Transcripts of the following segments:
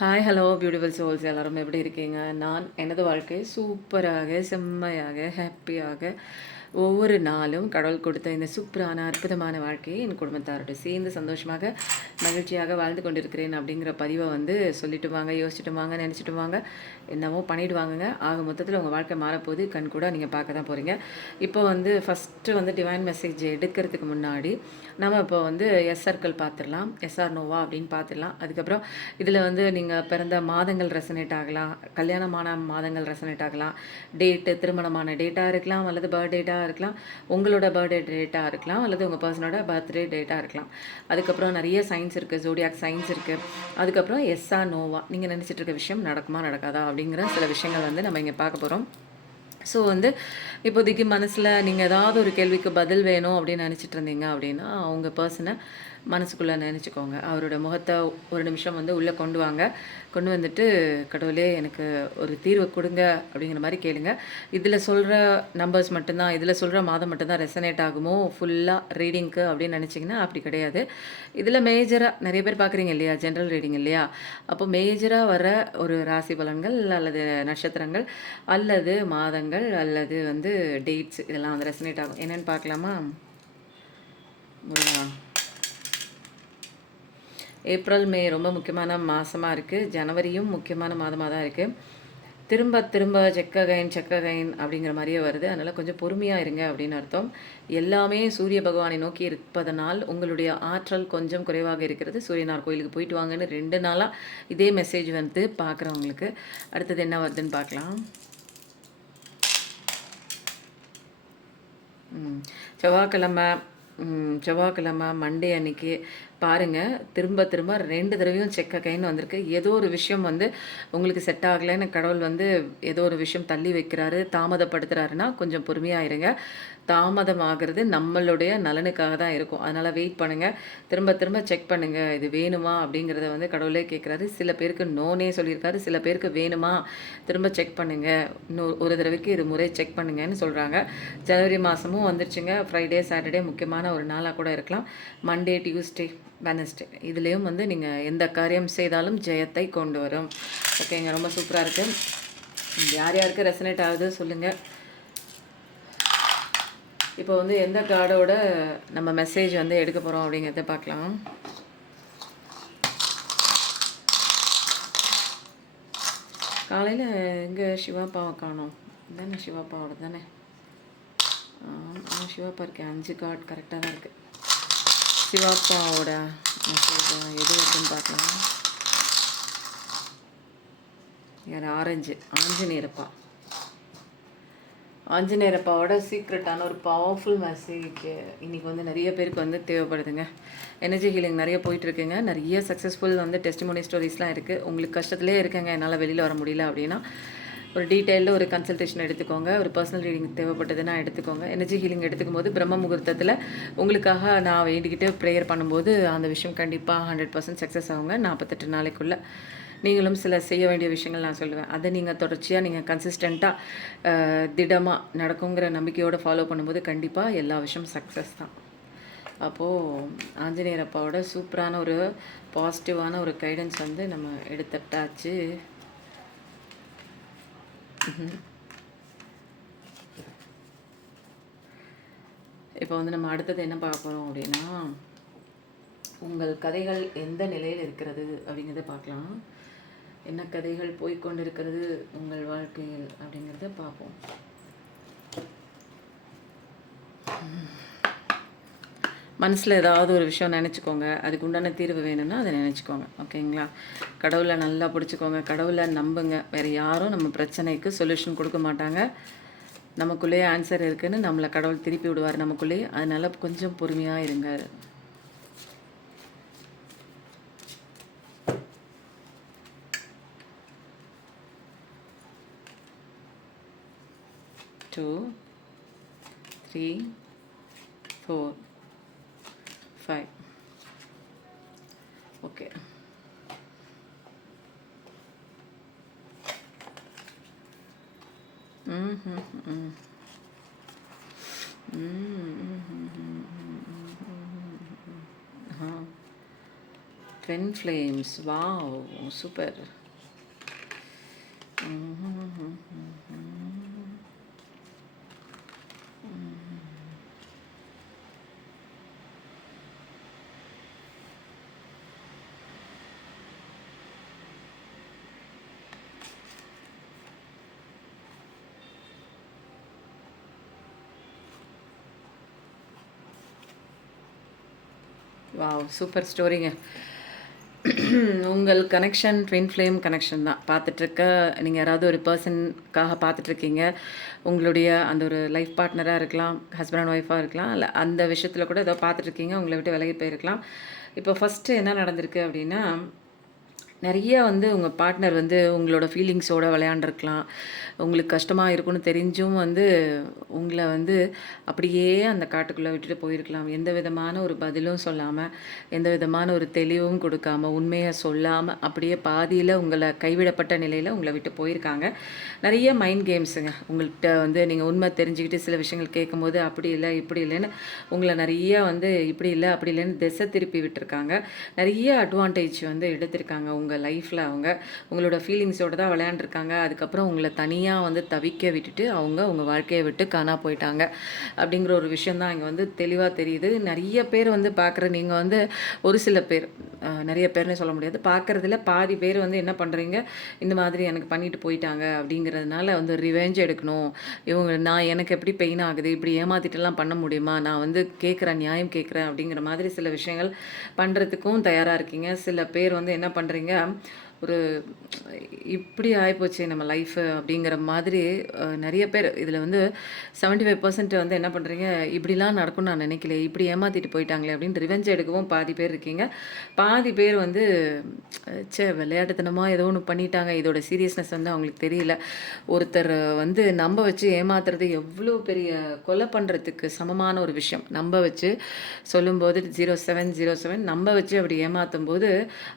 Hi hello beautiful souls எல்லாரும் எப்படி இருக்கீங்க? நான் எனது வாழ்க்கை சூப்பராக, செம்மையாக, ஹாப்பியாக ஒவ்வொரு நாளும் கடவுள் கொடுத்த இந்த சூப்பரான அற்புதமான வாழ்க்கையை என் குடும்பத்தாரோடு சேர்ந்து சந்தோஷமாக மகிழ்ச்சியாக வாழ்ந்து கொண்டிருக்கிறேன் அப்படிங்கிற பதிவை வந்து சொல்லிட்டு வாங்க, யோசிச்சுட்டு வாங்க, நினச்சிட்டு வாங்க, என்னவோ பண்ணிவிடுவாங்கங்க. ஆக மொத்தத்தில் உங்கள் வாழ்க்கை மாறப்போகுது, கண் கூட நீங்கள் பார்க்க தான் போகிறீங்க. இப்போ வந்து ஃபஸ்ட்டு வந்து டிவைன் மெசேஜ் எடுக்கிறதுக்கு முன்னாடி நம்ம இப்போ வந்து எஸ் சர்க்கிள் பார்த்துடலாம், எஸ்ஆர் நோவா அப்படின்னு பார்த்துடலாம். அதுக்கப்புறம் இதில் வந்து நீங்கள் பிறந்த மாதங்கள் ரெசனேட் ஆகலாம், கல்யாணமான மாதங்கள் ரெசனேட் ஆகலாம், டேட்டு திருமணமான டேட்டாக இருக்கலாம், அல்லது பர்த்டேட்டாக இருக்கலாம், உங்களோட பர்த்டே டேட்டாக இருக்கலாம், அல்லது உங்கள் பர்சனோட பர்த்டே டேட்டாக இருக்கலாம். அதுக்கப்புறம் நிறைய சயின்ஸ் இருக்குது, ஜோடியாக் சயின்ஸ் இருக்குது. அதுக்கப்புறம் எஸ்ஆ நோவா நீங்கள் நினச்சிட்டு இருக்க விஷயம் நடக்குமா நடக்காதா அப்படிங்கிற சில விஷயங்கள் வந்து நம்ம இங்கே பார்க்க போகிறோம். ஸோ வந்து இப்போதைக்கு மனசில் நீங்கள் ஏதாவது ஒரு கேள்விக்கு பதில் வேணும் அப்படின்னு நினச்சிட்டு இருந்தீங்க அப்படின்னா அவங்க பர்சனை மனசுக்குள்ளே நினச்சிக்கோங்க. அவரோட முகத்தை ஒரு நிமிஷம் வந்து உள்ளே கொண்டு வாங்க. கொண்டு வந்துட்டு கடவுளே எனக்கு ஒரு தீர்வு கொடுங்க அப்படிங்கிற மாதிரி கேளுங்க. இதில் சொல்கிற நம்பர்ஸ் மட்டும்தான், இதில் சொல்கிற மாதம் மட்டும்தான் ரெசனேட் ஆகுமோ ஃபுல்லாக ரீடிங்க்கு அப்படின்னு நினச்சிங்கன்னா அப்படி கிடையாது. இதில் மேஜராக நிறைய பேர் பார்க்குறீங்க இல்லையா, ஜென்ரல் ரீடிங் இல்லையா, அப்போ மேஜராக வர ஒரு ராசி பலன்கள் அல்லது நட்சத்திரங்கள் அல்லது மாதங்கள் அல்லது வந்து டேட்ஸ் இதெல்லாம் வந்து ரெசனேட் ஆகும். என்னென்னு பார்க்கலாமா? முருகா, ஏப்ரல் மே ரொம்ப முக்கியமான மாதமாக இருக்குது. ஜனவரியும் முக்கியமான மாதமாக தான் இருக்குது. திரும்ப திரும்ப செக்ககைன் அப்படிங்கிற மாதிரியே வருது. அதனால் கொஞ்சம் பொறுமையாக இருங்க அப்படின்னு அர்த்தம். எல்லாமே சூரிய பகவானை நோக்கி இருப்பதனால் உங்களுடைய ஆற்றல் கொஞ்சம் குறைவாக இருக்கிறது. சூரியனார் கோயிலுக்கு போயிட்டு வாங்கன்னு 2 நாளாக இதே மெசேஜ் வந்து பார்க்குறவங்களுக்கு. அடுத்தது என்ன வருதுன்னு பார்க்கலாம். செவ்வாய்க்கிழமை மண்டே அன்னைக்கு பாருங்கள், திரும்ப திரும்ப 2 தடவையும் செக்ககைன்னு வந்திருக்கு. ஏதோ ஒரு விஷயம் வந்து உங்களுக்கு செட் ஆகலைன்னு கடவுள் வந்து ஏதோ ஒரு விஷயம் தள்ளி வைக்கிறாரு, தாமதப்படுத்துகிறாருன்னா கொஞ்சம் பொறுமையாக இருங்க. தாமதமாகிறது நம்மளுடைய நலனுக்காக தான் இருக்கும். அதனால் வெயிட் பண்ணுங்கள், திரும்ப திரும்ப செக் பண்ணுங்கள், இது வேணுமா அப்படிங்கிறத வந்து கடவுளே கேட்குறாரு. சில பேருக்கு நோனே சொல்லியிருக்காரு, சில பேருக்கு வேணுமா திரும்ப செக் பண்ணுங்கள், இன்னும் ஒரு தடவைக்கு இது முறை செக் பண்ணுங்கன்னு சொல்கிறாங்க. ஜனவரி மாதமும் வந்துருச்சுங்க. ஃப்ரைடே சாட்டர்டே முக்கியமான ஒரு நாளாக கூட இருக்கலாம். மண்டே டியூஸ்டே வெனஸ்டே இதுலேயும் வந்து நீங்கள் எந்த காரியம் செய்தாலும் ஜெயத்தை கொண்டு வரும். ஓகேங்க, ரொம்ப சூப்பராக இருக்குது. யார் யாருக்கு ரெசனேட் ஆகுது சொல்லுங்கள். இப்போ வந்து எந்த கார்டோட நம்ம மெசேஜ் வந்து எடுக்க போகிறோம் அப்படிங்கிறத பார்க்கலாம். காலையில் எங்கே சிவாப்பாவை காணோம் தானே? சிவாப்பாவோட தானே? சிவாப்பா இருக்கேன். 5 கார்டு கரெக்டாக தான் இருக்குது. சிவாப்பாவோட மெசேஜ் எது வருதுன்னு பார்க்கலாம். யார்? ஆரஞ்சு, ஆஞ்சநேயரப்பா. ஆஞ்சநேயரப்பாவோட சீக்ரெட்டான ஒரு பவர்ஃபுல் மெசேஜ் இன்றைக்கி வந்து நிறைய பேருக்கு வந்து தேவைப்படுதுங்க. எனர்ஜி ஹீலிங் நிறைய போயிட்டுருக்குங்க. நிறைய சக்ஸஸ்ஃபுல் வந்து டெஸ்டிமோனி ஸ்டோரிஸ்லாம் இருக்குது. உங்களுக்கு கஷ்டத்துலேயே இருக்குங்க, என்னால் வெளியில் வர முடியல அப்படின்னா ஒரு டீட்டெயிலில் ஒரு கன்சல்டேஷன் எடுத்துக்கோங்க. ஒரு பர்சனல் ரீடிங் தேவைப்பட்டதுன்னா எடுத்துக்கோங்க. எனர்ஜி ஹீலிங் எடுத்துக்கும் போது பிரம்ம முகூர்த்தத்தில் உங்களுக்காக நான் வேண்டிக்கிட்டு ப்ரேயர் பண்ணும்போது அந்த விஷயம் கண்டிப்பாக 100% சக்ஸஸ் ஆகுங்க. 48 நாளைக்குள்ளே நீங்களும் சில செய்ய வேண்டிய விஷயங்கள் நான் சொல்லுவேன். அதை நீங்கள் தொடர்ச்சியாக நீங்கள் கன்சிஸ்டண்ட்டாக திடமாக நடக்குங்கிற நம்பிக்கையோடு ஃபாலோ பண்ணும்போது கண்டிப்பாக எல்லா விஷயமும் சக்ஸஸ் தான். அப்போது ஆஞ்சநேயர் அப்பாவோட சூப்பரான ஒரு பாசிட்டிவான ஒரு கைடன்ஸ் வந்து நம்ம எடுத்துட்டாச்சு. இப்போ வந்து நம்ம அடுத்தது என்ன பார்க்க போகிறோம் அப்படின்னா, உங்கள் கதைகள் எந்த நிலையில் இருக்கிறது அப்படிங்கிறத பார்க்கலாம். என்ன கதைகள் போய்கொண்டிருக்கிறது உங்கள் வாழ்க்கையில் அப்படிங்கிறத பார்ப்போம். மனசில் ஏதாவது ஒரு விஷயம் நினச்சிக்கோங்க, அதுக்கு உண்டான தீர்வு வேணும்னா அதை நினச்சிக்கோங்க. ஓகேங்களா? கடவுளை நல்லா பிடிச்சிக்கோங்க, கடவுளை நம்புங்க. வேறு யாரும் நம்ம பிரச்சனைக்கு சொல்யூஷன் கொடுக்க மாட்டாங்க. நமக்குள்ளேயே ஆன்சர் இருக்குதுன்னு நம்மளை கடவுள் திருப்பி விடுவார் நமக்குள்ளேயே. அதனால் கொஞ்சம் பொறுமையாக இருங்க. Two, 3, 4, 5. Okay. Twin flames. Wow! Super. Wow! Super ஸ்டோரிங்க. உங்கள் கனெக்ஷன் ட்வின் ஃப்ளேம் கனெக்ஷன் தான். பார்த்துட்ருக்க நீங்கள் யாராவது ஒரு பர்சனுக்காக பார்த்துட்ருக்கீங்க. உங்களுடைய அந்த ஒரு லைஃப் பார்ட்னராக இருக்கலாம், ஹஸ்பண்ட் அண்ட் ஒய்ஃபாக இருக்கலாம், இல்லை அந்த விஷயத்தில் கூட ஏதோ பார்த்துட்ருக்கீங்க, உங்களை விட்டு விலகி போயிருக்கலாம். இப்போ ஃபஸ்ட்டு என்ன நடந்திருக்கு அப்படின்னா, நிறைய வந்து உங்கள் பார்ட்னர் வந்து உங்களோட ஃபீலிங்ஸோடு விளையாண்டுருக்கலாம். உங்களுக்கு கஷ்டமாக இருக்குன்னு தெரிஞ்சும் வந்து உங்களை வந்து அப்படியே அந்த காட்டுக்குள்ளே விட்டுட்டு போயிருக்கலாம். எந்த விதமான ஒரு பதிலும் சொல்லாமல், எந்த விதமான ஒரு தெளிவும் கொடுக்காம, உண்மையை சொல்லாமல் அப்படியே பாதியில் உங்களை கைவிடப்பட்ட நிலையில் உங்களை விட்டு போயிருக்காங்க. நிறைய மைண்ட் கேம்ஸுங்க. உங்கள்கிட்ட வந்து நீங்கள் உண்மை தெரிஞ்சுக்கிட்டு சில விஷயங்கள் கேட்கும்போது அப்படி இல்லை இப்படி இல்லைன்னு உங்களை நிறைய வந்து இப்படி இல்லை அப்படி இல்லைன்னு திசை திருப்பி விட்டுருக்காங்க. நிறைய அட்வான்டேஜ் வந்து எடுத்திருக்காங்க உங்கள் லைஃப்பில். உங்களோட ஃபீலிங்ஸோடு தான் விளையாண்டுருக்காங்க. அதுக்கப்புறம் உங்களை தனியாக வந்து தவிக்க விட்டுட்டு உங்கள் வாழ்க்கையை விட்டு காணா போயிட்டாங்க அப்படிங்கிற ஒரு விஷயந்தான் இங்கே வந்து தெளிவாக தெரியுது. நிறைய பேர் வந்து பார்க்குற நீங்கள் வந்து ஒரு சில பேர், நிறைய பேர்னு சொல்ல முடியாது, பார்க்குறதுல பாதி பேர் வந்து என்ன பண்ணுறீங்க, இந்த மாதிரி எனக்கு பண்ணிட்டு போயிட்டாங்க அப்படிங்கிறதுனால வந்து ரிவெஞ்ச் எடுக்கணும். நான் எனக்கு எப்படி பெயின் ஆகுது, இப்படி ஏமாத்திட்டுலாம் பண்ண முடியுமா, நான் வந்து கேட்குறேன், நியாயம் கேட்குறேன் அப்படிங்கிற மாதிரி சில விஷயங்கள் பண்ணுறதுக்கும் தயாராக இருக்கீங்க. சில பேர் வந்து என்ன பண்ணுறீங்க, ஒரு இப்படி ஆகிப்போச்சு நம்ம லைஃபு அப்படிங்கிற மாதிரி நிறைய பேர் இதில் வந்து 75% வந்து என்ன பண்ணுறீங்க, இப்படிலாம் நடக்கும்னு நான் நினைக்கல, இப்படி ஏமாற்றிட்டு போயிட்டாங்களே அப்படின்னு ரிவெஞ்ச் எடுக்கவும் பாதி பேர் இருக்கீங்க. பாதி பேர் வந்து விளையாட்டுத்தனமாக ஏதோ ஒன்று பண்ணிட்டாங்க, இதோட சீரியஸ்னஸ் வந்து அவங்களுக்கு தெரியல. ஒருத்தர் வந்து நம்ப வச்சு ஏமாத்துறது எவ்வளோ பெரிய கொலை பண்ணுறதுக்கு சமமான ஒரு விஷயம். நம்ப வச்சு சொல்லும்போது 0707 நம்ப வச்சு அப்படி ஏமாற்றும் போது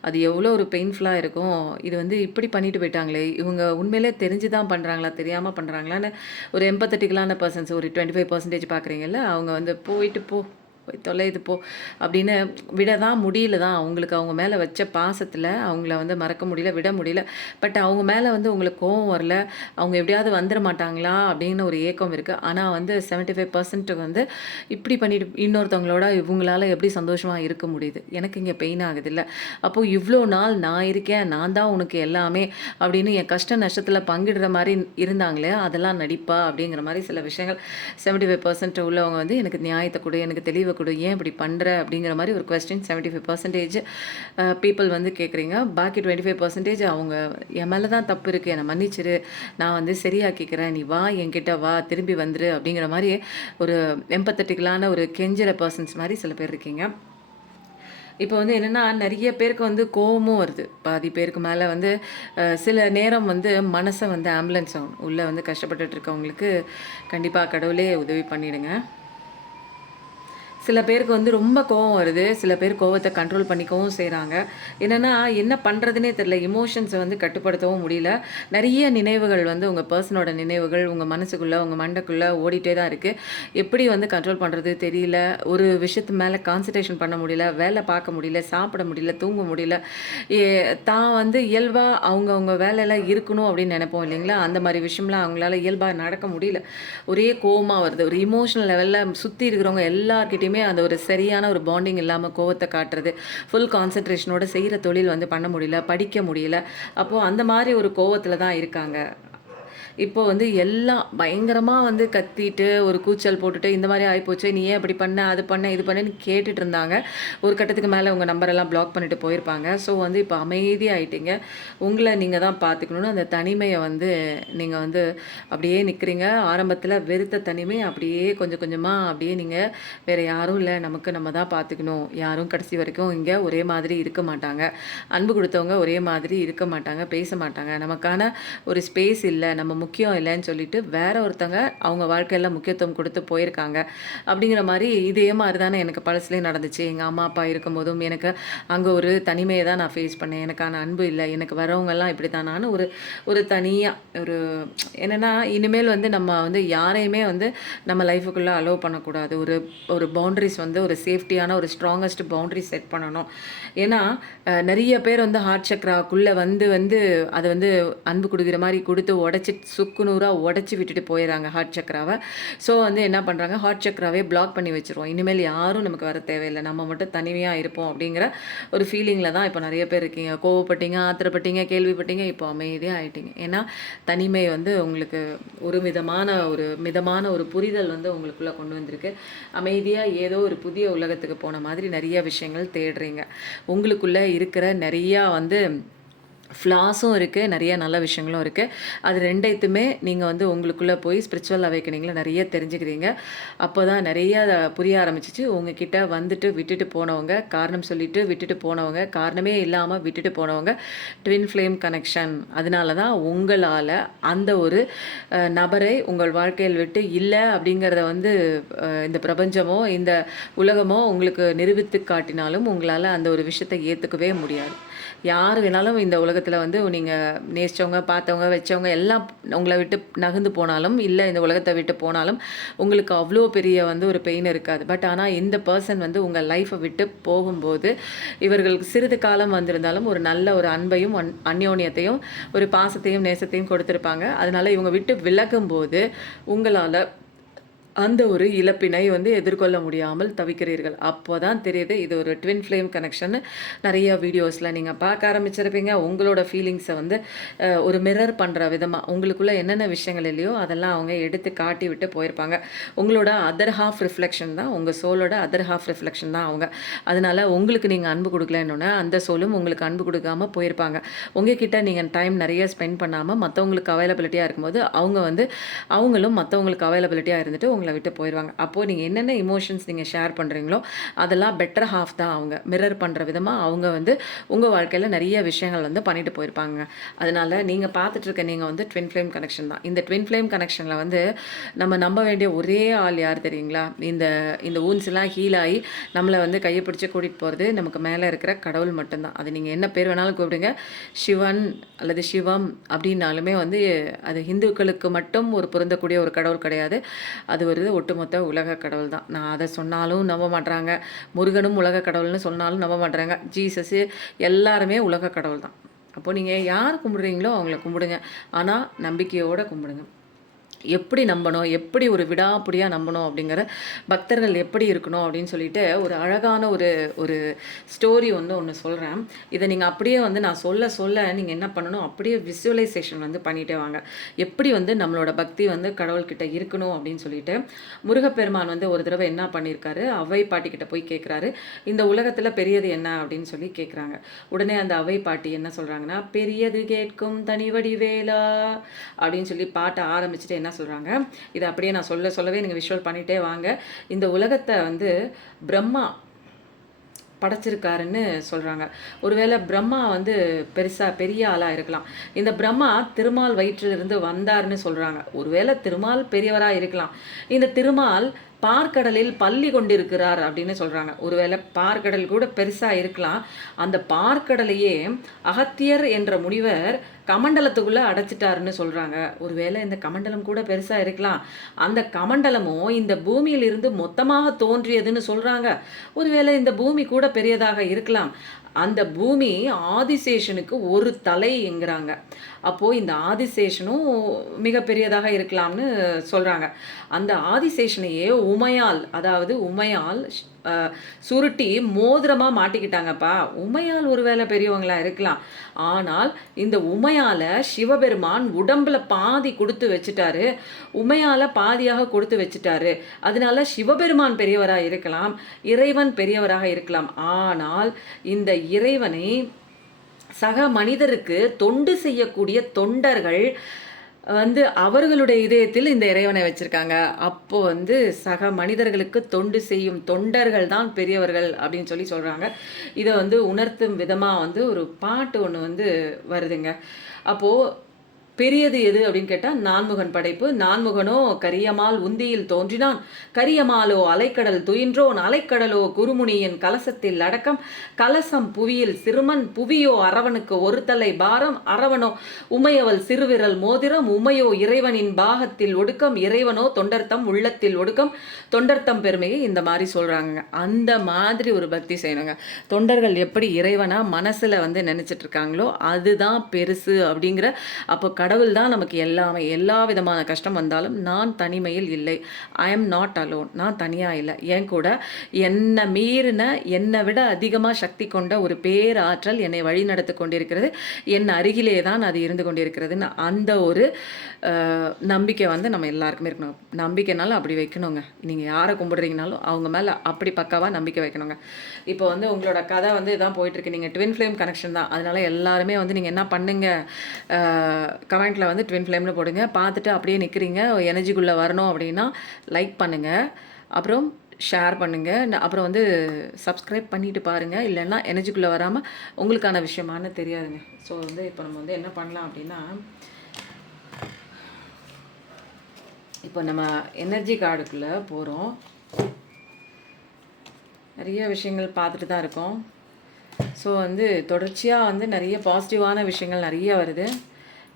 அது எவ்வளோ ஒரு பெயின்ஃபுல்லாக இருக்கும். இது வந்து இப்படி பண்ணிட்டு போயிட்டாங்களே, இவங்க உண்மையிலே தெரிஞ்சு தான் பண்ணுறாங்களா தெரியாமல் பண்ணுறாங்களான்னு ஒரு எம்பத்தட்டிக்கலான பர்சன்ஸ் ஒரு 25% பார்க்குறீங்கல்ல, அவங்க வந்து போயிட்டு போய் தொலையுது போ அப்படின்னு விட தான் முடியல தான். அவங்களுக்கு அவங்க மேலே வச்ச பாசத்தில் அவங்கள வந்து மறக்க முடியல, விட முடியல. பட் அவங்க மேலே வந்து உங்களுக்கு கோவம் வரல, அவங்க எப்படியாவது வந்துட மாட்டாங்களா அப்படின்னு ஒரு ஏக்கம் இருக்குது. ஆனால் வந்து 75% வந்து இப்படி பண்ணிட்டு இன்னொருத்தவங்களோட இவங்களால எப்படி சந்தோஷமாக இருக்க முடியுது, எனக்கு இங்கே பெயின் ஆகுது இல்லை, அப்போது இவ்வளோ நாள் நான் இருக்கேன், நான் தான் உனக்கு எல்லாமே அப்படின்னு என் கஷ்ட நஷ்டத்தில் பங்கிடுற மாதிரி இருந்தாங்களே, அதெல்லாம் நடிப்பா அப்படிங்கிற மாதிரி சில விஷயங்கள் 75% உள்ளவங்க வந்து எனக்கு நியாயத்தை கொடு, எனக்கு தெளிவு கொடு, ஏன் இப்படி பண்ணுற அப்படிங்கிற மாதிரி ஒரு கொஸ்டின் 75% பீப்புள் வந்து கேட்குறீங்க. பாக்கி 25% அவங்க என் மேலே தான் தப்பு இருக்குது, என்னை மன்னிச்சிரு, நான் வந்து சரியாக்கிக்கிறேன், நீ வா என்கிட்ட வா, திரும்பி வந்துரு அப்படிங்கிற மாதிரி ஒரு எம்பத்தட்டிக்கலான ஒரு கெஞ்சிற பர்சன்ஸ் மாதிரி சில பேர் இருக்கீங்க. இப்போ வந்து என்னென்னா, நிறைய பேருக்கு வந்து கோவமும் வருது. பாதி பேருக்கு மேலே வந்து சில நேரம் வந்து மனசை வந்து ஆம்புலன்ஸ் ஆகும். உள்ளே வந்து கஷ்டப்பட்டுட்டு இருக்கவங்களுக்கு கண்டிப்பாக கடவுளே உதவி பண்ணிவிடுங்க. சில பேருக்கு வந்து ரொம்ப கோவம் வருது, சில பேர் கோவத்தை கண்ட்ரோல் பண்ணிக்கவும் செய்கிறாங்க. என்னென்னா என்ன பண்ணுறதுனே தெரியல, இமோஷன்ஸை வந்து கட்டுப்படுத்தவும் முடியல. நிறைய நினைவுகள் வந்து உங்கள் பர்சனோட நினைவுகள் உங்கள் மனசுக்குள்ளே உங்கள் மண்டைக்குள்ளே ஓடிட்டே தான் இருக்குது. எப்படி வந்து கண்ட்ரோல் பண்ணுறது தெரியல, ஒரு விஷயத்து மேலே கான்சன்ட்ரேஷன் பண்ண முடியல, வேலை பார்க்க முடியல, சாப்பிட முடியல, தூங்க முடியல. தான் வந்து இயல்பாக அவங்க வேலையில் இருக்கணும் அப்படின்னு நினைப்போம் இல்லைங்களா, அந்த மாதிரி விஷயம்லாம் அவங்களால இயல்பாக நடக்க முடியல. ஒரே கோவமாக வருது. ஒரு இமோஷனல் லெவலில் சுற்றி இருக்கிறவங்க எல்லார்கிட்டையுமே அந்த ஒரு சரியான ஒரு பாண்டிங் இல்லாமல் கோவத்தை காட்டுறது, ஃபுல் கான்சன்ட்ரேஷனோட செய்கிற தொழில் வந்து பண்ண முடியல, படிக்க முடியல. அப்போது அந்த மாதிரி ஒரு கோவத்தில் தான் இருக்காங்க. இப்போ வந்து எல்லாம் பயங்கரமாக வந்து கத்திட்டு ஒரு கூச்சல் போட்டுட்டு இந்த மாதிரி ஆகிப்போச்சு, நீ ஏன் இப்படி பண்ண, அது பண்ண, இது பண்ணன்னு கேட்டுட்டு இருந்தாங்க. ஒரு கட்டத்துக்கு மேலே உங்கள் நம்பரெல்லாம் பிளாக் பண்ணிட்டு போயிருப்பாங்க. ஸோ வந்து இப்போ அமைதியாகிட்டீங்க. உங்களை நீங்கள் தான் பார்த்துக்கணுன்னு அந்த தனிமையை வந்து நீங்கள் வந்து அப்படியே நிற்கிறீங்க. ஆரம்பத்தில் வெறுத்த தனிமை அப்படியே கொஞ்சம் கொஞ்சமாக அப்படியே நீங்கள் வேறு யாரும் இல்லை, நமக்கு நம்ம தான் பார்த்துக்கணும், யாரும் கடைசி வரைக்கும் இங்கே ஒரே மாதிரி இருக்க மாட்டாங்க, அன்பு கொடுத்தவங்க ஒரே மாதிரி இருக்க மாட்டாங்க, பேச மாட்டாங்க, நமக்கான ஒரு ஸ்பேஸ் இல்லை, நம்ம முக்கியம் இல்லைன்னு சொல்லிட்டு வேற ஒருத்தங்க அவங்க வாழ்க்கையில முக்கியத்துவம் கொடுத்து போயிருக்காங்க. அப்படிங்கிற மாரி இதே மாரி தானே எனக்கு பழசுலயே நடந்துச்சு. எங்க அம்மா, அப்பா இருக்கும்போதும் எனக்கு அங்க ஒரு தனிமைய தான் நான் ஃபேஸ் பண்ணேன். எனக்கான அன்பு இல்ல. எனக்கு வரவங்கலாம் இப்படித்தான். நானும் ஒரு ஒரு தனியா ஒரு என்னன்னா, இனிமேல் வந்து நம்ம வந்து யாரையுமே வந்து நம்ம லைஃப்க்குள்ள அலோவ் பண்ணக்கூடாது. ஒரு ஒரு பவுண்டரீஸ் வந்து ஒரு சேஃப்டியான ஒரு ஸ்ட்ராங்கஸ்ட் பவுண்டரி செட் பண்ணணும். ஏன்னா, நெறைய பேர் வந்து ஹார்ட் சக்ராக்குள்ள வந்து வந்து அத வந்து அன்பு குடுக்குற மாரி குடுத்து உடைச்சு சுக்கு நூறா உடைச்சு விட்டுட்டு போயிர்றாங்க ஹார்ட் சக்ராவ. ஸோ வந்து என்ன பண்றாங்க, ஹார்ட் சக்ராவே பிளாக் பண்ணி வச்சுருவோம். இனிமேல் யாரும் நமக்கு வர தேவையில்ல. நம்ம மட்டும் தனிமையா இருப்போம் அப்படிங்கிற ஒரு ஃபீலிங்ல தான் இப்போ நெறைய பேர் இருக்கீங்க. கோவப்பட்டீங்க, ஆத்திரப்பட்டீங்க, கேள்விப்பட்டீங்க, இப்போ அமைதியா ஆயிட்டீங்க. ஏன்னா, தனிமை வந்து உங்களுக்கு ஒரு மிதமான ஒரு புரிதல் வந்து உங்களுக்குள்ள கொண்டு வந்திருக்கு. அமைதியா ஏதோ ஒரு புதிய உலகத்துக்கு போன மாதிரி நெறைய விஷயங்கள் தேடுறீங்க. உங்களுக்குள்ள இருக்கிற நெறையா வந்து ஃப்ளாஸும் இருக்குது, நிறைய நல்ல விஷயங்களும் இருக்குது. அது 2த்தையுமே நீங்கள் வந்து உங்களுக்குள்ளே போய் ஸ்பிரிச்சுவல் அவேக்கனிங்கில் நிறைய தெரிஞ்சுக்கிறீங்க. அப்போ தான் நிறைய புரிய ஆரம்பிச்சிச்சு. உங்ககிட்ட வந்துட்டு விட்டுட்டு போனவங்க, காரணம் சொல்லிட்டு விட்டுட்டு போனவங்க, காரணமே இல்லாமல் விட்டுட்டு போனவங்க, ட்வின் ஃப்ளேம் கனெக்ஷன். அதனால தான் உங்களால் அந்த ஒரு நபரை உங்கள் வாழ்க்கையில் விட்டு இல்லை அப்படிங்கிறத வந்து இந்த பிரபஞ்சமோ இந்த உலகமோ உங்களுக்கு நிரூபித்து காட்டினாலும் உங்களால் அந்த ஒரு விஷயத்தை ஏற்றுக்கவே முடியாது. யார் வேணாலும் இந்த உலகத்தில் வந்து நீங்கள் நேசித்தவங்க, பார்த்தவங்க, வச்சவங்க எல்லாம் உங்களை விட்டு நகர்ந்து போனாலும், இல்லை இந்த உலகத்தை விட்டு போனாலும் உங்களுக்கு அவ்வளோ பெரிய வந்து ஒரு பெயின் இருக்காது. பட் ஆனால் இந்த பர்சன் வந்து உங்கள் லைஃப்பை விட்டு போகும்போது இவர்களுக்கு சிறிது காலம் வந்திருந்தாலும் ஒரு நல்ல ஒரு அன்பையும் அந்யோன்யத்தையும் ஒரு பாசத்தையும் நேசத்தையும் கொடுத்துருப்பாங்க. அதனால் இவங்க விட்டு விலகும்போது உங்களால் அந்த ஒரு இழப்பினை வந்து எதிர்கொள்ள முடியாமல் தவிக்கிறீர்கள். அப்போ தான் தெரியுது இது ஒரு ட்வின் ஃப்ளேம் கனெக்ஷன்னு. நிறைய வீடியோஸில் நீங்கள் பார்க்க ஆரம்பிச்சிருப்பீங்க. உங்களோட ஃபீலிங்ஸை வந்து ஒரு மிரர் பண்ணுற விதமாக உங்களுக்குள்ளே என்னென்ன விஷயங்கள் இல்லையோ அதெல்லாம் அவங்க எடுத்து காட்டி விட்டு போயிருப்பாங்க. உங்களோட அதர் ஹாஃப் ரிஃப்ளெக்ஷன் தான், உங்கள் சோலோட அதர் ஹாஃப் ரிஃப்ளெக்ஷன் தான் அவங்க. அதனால் உங்களுக்கு நீங்கள் அன்பு கொடுக்கலன்னொன்னே அந்த சோலும் உங்களுக்கு அன்பு கொடுக்காமல் போயிருப்பாங்க. உங்ககிட்ட நீங்கள் டைம் நிறைய ஸ்பெண்ட் பண்ணாமல் மற்றவங்களுக்கு அவைலபிலிட்டியாக இருக்கும்போது அவங்க வந்து அவங்களும் மற்றவங்களுக்கு அவைலபிலிட்டியாக இருந்துட்டு உங்களை விட்டு போயிடுவாங்க. அப்போது நீங்கள் என்னென்ன இமோஷன்ஸ் நீங்கள் ஷேர் பண்ணுறீங்களோ அதெல்லாம் பெட்டர் ஹாஃப் தான் அவங்க. மிரர் பண்ணுற விதமாக அவங்க வந்து உங்கள் வாழ்க்கையில் நிறைய விஷயங்கள் வந்து பண்ணிட்டு போயிருப்பாங்க. அதனால் நீங்கள் பார்த்துட்ருக்க நீங்கள் வந்து ட்வின் ஃப்ளேம் கனெக்ஷன் தான். இந்த ட்வின் ஃப்ளேம் கனெக்ஷனில் வந்து நம்ம நம்ப வேண்டிய ஒரே ஆள் யார் தெரியுங்களா? இந்த இந்த ஊன்ஸ்லாம் ஹீல் ஆகி நம்மளை வந்து கையை பிடிச்சி கூட்டிகிட்டு போகிறது நமக்கு மேலே இருக்கிற கடவுள் மட்டும்தான். அது நீங்கள் என்ன பேர் வேணாலும் கூப்பிடுங்க, சிவன் அல்லது சிவம் அப்படின்னாலுமே வந்து அது ஹிந்துக்களுக்கு மட்டும் ஒரு பொருந்தக்கூடிய ஒரு கடவுள் கிடையாது. அது ஒரு ஒட்டுமொத்த உலக கடவுள் தான். நான் அதை சொன்னாலும் நம்ப மாட்றாங்க. முருகனும் உலக கடவுள்னு சொன்னாலும் நம்ப மாட்றாங்க. ஜீசஸு எல்லாருமே உலக கடவுள் தான். அப்போது நீங்கள் யார் கும்பிடுறீங்களோ அவங்கள கும்பிடுங்க. ஆனால் நம்பிக்கையோடு கும்பிடுங்க. எப்படி நம்பணும், எப்படி ஒரு விடாப்பிடியாக நம்பணும் அப்படிங்கிற பக்தர்கள் எப்படி இருக்கணும் அப்படின்னு சொல்லிட்டு ஒரு அழகான ஒரு ஒரு ஸ்டோரி வந்து ஒன்று சொல்கிறேன். இதை நீங்கள் அப்படியே வந்து நான் சொல்ல நீங்கள் என்ன பண்ணணும், அப்படியே விசுவலைசேஷன் வந்து பண்ணிட்டே வாங்க. எப்படி வந்து நம்மளோட பக்தி வந்து கடவுள்கிட்ட இருக்கணும் அப்படின்னு சொல்லிட்டு முருகப்பெருமான் வந்து ஒரு தடவை என்ன பண்ணியிருக்காரு, அவ்வை பாட்டிக்கிட்ட போய் கேட்குறாரு, இந்த உலகத்தில் பெரியது என்ன அப்படின்னு சொல்லி கேட்குறாங்க. உடனே அந்த அவ்வை பாட்டி என்ன சொல்கிறாங்கன்னா, பெரியது கேட்கும் தனிவடி வேலா அப்படின்னு சொல்லி பாட்டை ஆரம்பிச்சுட்டு என்ன சொல்கிறாங்க, இதை அப்படியே நான் சொல்லவே நீங்கள் விஷுவல் பண்ணிகிட்டே வாங்க. இந்த உலகத்தை வந்து பிரம்மா படைச்சிருக்காருன்னு சொல்கிறாங்க. ஒருவேளை பிரம்மா வந்து பெரிய ஆளாக இருக்கலாம். இந்த பிரம்மா திருமால் வயிற்றிலிருந்து வந்தார்னு சொல்கிறாங்க. ஒருவேளை திருமால் பெரியவராக இருக்கலாம். இந்த திருமால் பார்க்கடலில் பள்ளி கொண்டிருக்கிறார் அப்படின்னு சொல்கிறாங்க. ஒருவேளை பார்க்கடல் கூட பெருசாக இருக்கலாம். அந்த பார்க்கடலையே அகத்தியர் என்ற முனிவர் கமண்டலத்துக்குள்ளே அடைச்சிட்டாருன்னு சொல்கிறாங்க. ஒருவேளை இந்த கமண்டலம் கூட பெருசாக இருக்கலாம். அந்த கமண்டலமும் இந்த பூமியிலிருந்து மொத்தமாக தோன்றியதுன்னு சொல்கிறாங்க. ஒருவேளை இந்த பூமி கூட பெரியதாக இருக்கலாம். அந்த பூமி ஆதிசேஷனுக்கு ஒரு தலைங்கிறாங்க. அப்போது இந்த ஆதிசேஷனும் மிகப்பெரியதாக இருக்கலாம்னு சொல்கிறாங்க. அந்த ஆதிசேஷனையே உமையால் சுருட்டி மோதிரமாக மாட்டிக்கிட்டாங்கப்பா. உமையால் ஒருவேளை பெரியவங்களா இருக்கலாம். ஆனால் இந்த உமையால் சிவபெருமான் உடம்புல பாதி கொடுத்து வச்சுட்டாரு, உமையால் பாதியாக கொடுத்து வச்சுட்டாரு. அதனால சிவபெருமான் பெரியவராக இருக்கலாம், இறைவன் பெரியவராக இருக்கலாம். ஆனால் இந்த இறைவனை சக மனிதருக்கு தொண்டு செய்யக்கூடிய தொண்டர்கள் வந்து அவர்களுடைய இதயத்தில் இந்த இறைவனை வச்சுருக்காங்க. அப்போ வந்து சக மனிதர்களுக்கு தொண்டு செய்யும் தொண்டர்கள் தான் பெரியவர்கள் அப்படின்னு சொல்லி சொல்கிறாங்க. இதை வந்து உணர்த்தும் விதமாக வந்து ஒரு பாட்டு ஒன்று வந்து வருதுங்க. அப்போது பெரியது எது அப்படின்னு கேட்டால் நான்முகன் படைப்பு. நான்முகனோ கரியமால் உந்தியில் தோன்றினான், கரியமாலோ அலைக்கடல் துயின்றோன், அலைக்கடலோ குருமுனியின் கலசத்தில் அடக்கம், கலசம் புவியில் சிறுமன், புவியோ அரவனுக்கு ஒரு தலை பாரம், அரவனோ உமையவள் சிறுவிரல் மோதிரம், உமையோ இறைவனின் பாகத்தில் ஒடுக்கம், இறைவனோ தொண்டர்த்தம் உள்ளத்தில் ஒடுக்கம். தொண்டர்த்தம் பெருமையை இந்த மாதிரி சொல்கிறாங்க. அந்த மாதிரி ஒரு பக்தி செய்யணுங்க. தொண்டர்கள் எப்படி இறைவனா மனசில் வந்து நினச்சிட்டு இருக்காங்களோ அதுதான் பெருசு அப்படிங்கிற. அப்போ கடவுள் தான் நமக்கு எல்லாமே. எல்லா விதமான கஷ்டம் வந்தாலும் நான் தனிமையில் இல்லை, ஐ எம் நாட் அலோன், நான் தனியாக இல்லை, என் கூட என்னை மீறின என்னை விட அதிகமாக சக்தி கொண்ட ஒரு பேராற்றல் என்னை வழி நடத்தி கொண்டிருக்கிறது, என் அருகிலே தான் அது இருந்து கொண்டிருக்கிறதுன்னு அந்த ஒரு நம்பிக்கை வந்து நம்ம எல்லாருக்குமே இருக்கணும். நம்பிக்கைனாலும் அப்படி வைக்கணுங்க. நீங்கள் யாரை கும்பிடுறீங்கனாலும் அவங்க மேலே அப்படி பக்காவாக நம்பிக்கை வைக்கணுங்க. இப்போ வந்து உங்களோட கதை வந்து இதான் போயிட்டுருக்கு. நீங்கள் ட்வின் ஃப்ளேம் கனெக்ஷன் தான். அதனால் எல்லாருமே வந்து நீங்கள் என்ன பண்ணுங்க, கமெண்ட்டில் வந்து ட்வின் ஃப்ளேம்னு போடுங்க. பார்த்துட்டு அப்படியே நிற்கிறீங்க, எனர்ஜிக்குள்ளே வரணும் அப்படின்னா லைக் பண்ணுங்கள், அப்புறம் ஷேர் பண்ணுங்கள், அப்புறம் வந்து சப்ஸ்கிரைப் பண்ணிவிட்டு பாருங்கள். இல்லைன்னா எனர்ஜிக்குள்ளே வராமல் உங்களுக்கான விஷயமானு தெரியாதுங்க. ஸோ வந்து இப்போ நம்ம வந்து என்ன பண்ணலாம் அப்படின்னா, இப்போ நம்ம எனர்ஜி கார்டுக்குள்ளே போகிறோம். நிறைய விஷயங்கள் பார்த்துட்டு தான் இருக்கோம். ஸோ வந்து தொடர்ச்சியாக வந்து நிறைய பாசிட்டிவான விஷயங்கள் நிறைய வருது.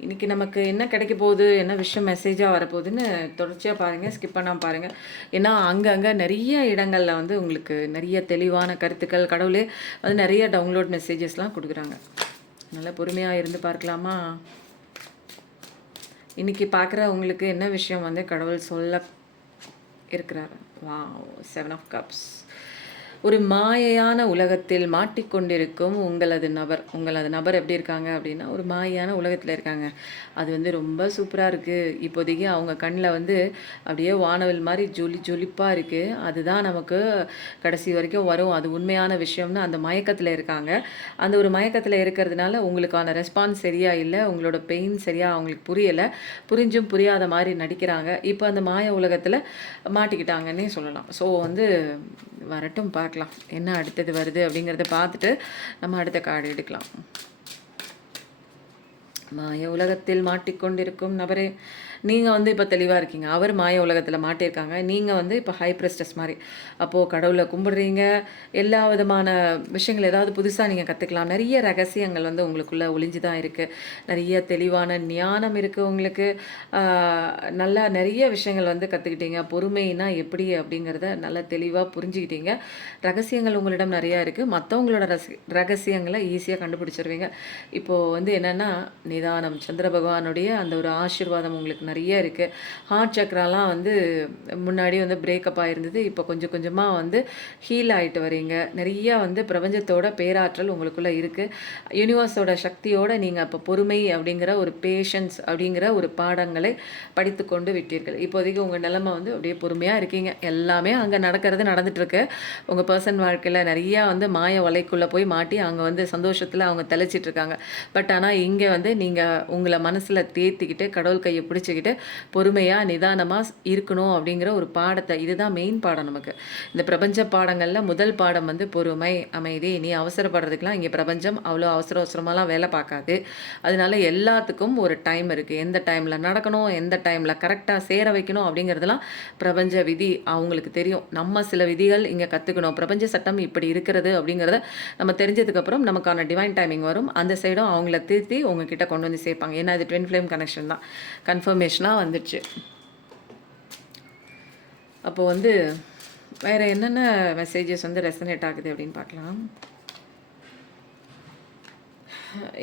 இன்றைக்கி நமக்கு என்ன கிடைக்க போகுது, என்ன விஷயம் மெசேஜாக வரப்போகுதுன்னு தொடர்ச்சியாக பாருங்கள், ஸ்கிப் பண்ணாமல் பாருங்கள். ஏன்னா அங்கங்கே நிறைய இடங்களில் வந்து உங்களுக்கு நிறைய தெளிவான கருத்துக்கள், கடவுளே வந்து நிறைய டவுன்லோட் மெசேஜஸ்லாம் கொடுக்குறாங்க. நல்லா பொறுமையாக இருந்து பார்க்கலாமா? இன்றைக்கி பார்க்குற உங்களுக்கு என்ன விஷயம் வந்து கடவுள் சொல்ல இருக்கிறார்? வா, 7 ஆஃப் கப்ஸ். ஒரு மாயையான உலகத்தில் மாட்டிக்கொண்டிருக்கும் உங்களது நபர் எப்படி இருக்காங்க அப்படின்னா, ஒரு மாயான உலகத்தில் இருக்காங்க. அது வந்து ரொம்ப சூப்பராக இருக்குது. இப்போதைக்கு அவங்க கண்ணில் வந்து அப்படியே வானவில் மாதிரி ஜொலிப்பாக இருக்குது. அதுதான் நமக்கு கடைசி வரைக்கும் வரும், அது உண்மையான விஷயம்னு அந்த மயக்கத்தில் இருக்காங்க. அந்த ஒரு மயக்கத்தில் இருக்கிறதுனால உங்களுக்கான ரெஸ்பான்ஸ் சரியாக இல்லை, உங்களோட பெயின் சரியாக அவங்களுக்கு புரியலை, புரிஞ்சும் புரியாத மாதிரி நடிக்கிறாங்க. இப்போ அந்த மாய உலகத்தில் மாட்டிக்கிட்டாங்கன்னே சொல்லலாம். ஸோ வந்து வரட்டும், பார்க்கலாம் என்ன அடுத்தது வருது அப்படிங்கிறத பார்த்துட்டு நம்ம அடுத்த கார்டு எடுக்கலாம். மாய உலகத்தில் மாட்டிக்கொண்டிருக்கும் நபரே, நீங்கள் வந்து இப்போ தெளிவாக இருக்கீங்க. அவர் மாய உலகத்தில் மாட்டியிருக்காங்க, நீங்கள் வந்து இப்போ ஹை பிரெஸ்டஸ் மாதிரி. அப்போது கடவுளை கும்பிடுறீங்க, எல்லா விதமான விஷயங்கள் ஏதாவது புதுசாக நீங்கள் கற்றுக்கலாம். நிறைய ரகசியங்கள் வந்து உங்களுக்குள்ளே ஒளிஞ்சு தான் இருக்குது. நிறைய தெளிவான ஞானம் இருக்குது உங்களுக்கு. நல்லா நிறைய விஷயங்கள் வந்து கற்றுக்கிட்டீங்க. பொறுமைனா எப்படி அப்படிங்கிறத நல்லா தெளிவாக புரிஞ்சுக்கிட்டீங்க. ரகசியங்கள் உங்களிடம் நிறையா இருக்குது. மற்றவங்களோட ரகசியங்களை ஈஸியாக கண்டுபிடிச்சிருவீங்க. இப்போது வந்து என்னென்னா நிதானம், சந்திர பகவானுடைய அந்த ஒரு ஆசீர்வாதம் உங்களுக்கு நிறைய இருக்குது. ஹார்ட் சக்கராலாம் வந்து முன்னாடி வந்து பிரேக்கப் ஆகிருந்தது, இப்போ கொஞ்சம் கொஞ்சமாக வந்து ஹீல் ஆகிட்டு வரீங்க. நிறையா வந்து பிரபஞ்சத்தோட பேராற்றல் உங்களுக்குள்ளே இருக்குது. யூனிவர்ஸோட சக்தியோடு நீங்கள் அப்போ பொறுமை அப்படிங்கிற ஒரு பேஷன்ஸ் அப்படிங்கிற ஒரு பாடங்களை படித்து கொண்டு விட்டீர்கள். இப்போதைக்கு உங்கள் நிலைமை வந்து அப்படியே பொறுமையாக இருக்கீங்க. எல்லாமே அங்கே நடந்துட்டுருக்கு. உங்கள் பர்சன் வாழ்க்கையில் நிறையா வந்து மாய வலைக்குள்ளே போய் மாட்டி அங்கே வந்து சந்தோஷத்தில் அவங்க தெளிச்சிட்ருக்காங்க. பட் ஆனால் இங்கே வந்து நீங்கள் உங்களை மனசில் தேர்த்திக்கிட்டு கடவுள் கையை பிடிச்சிக்கிட்டு பொறுமையாக நிதானமாக இருக்கணும் அப்படிங்கிற ஒரு பாடத்தை, இதுதான் மெயின் பாடம் நமக்கு. இந்த பிரபஞ்ச பாடங்களில் முதல் பாடம் வந்து பொறுமை, அமைதி. நீ அவசரப்படுறதுக்கெலாம் இங்கே பிரபஞ்சம் அவ்வளோ அவசரமாலாம் வேலை பார்க்காது. அதனால எல்லாத்துக்கும் ஒரு டைம் இருக்குது. எந்த டைமில் நடக்கணும், எந்த டைமில் கரெக்டாக சேர வைக்கணும் அப்படிங்கிறதுலாம் பிரபஞ்ச விதி அவங்களுக்கு தெரியும். நம்ம சில விதிகள் இங்கே கற்றுக்கணும். பிரபஞ்ச சட்டம் இப்படி இருக்கிறது அப்படிங்கிறத நம்ம தெரிஞ்சதுக்கப்புறம் நமக்கான டிவைன் டைமிங் வரும். அந்த சைடும் அவங்கள திருத்தி உங்ககிட்ட கொண்டு வந்து சேர்ப்பாங்க. ஏன்னா இது ட்வின் ஃப்ளேம் கனெக்ஷன் தான். கன்ஃபர்மேஷனாக வந்துடுச்சு. அப்போது வந்து வேறு என்னென்ன மெசேஜஸ் வந்து ரெசனேட் ஆகுது அப்படின்னு பார்க்கலாம்.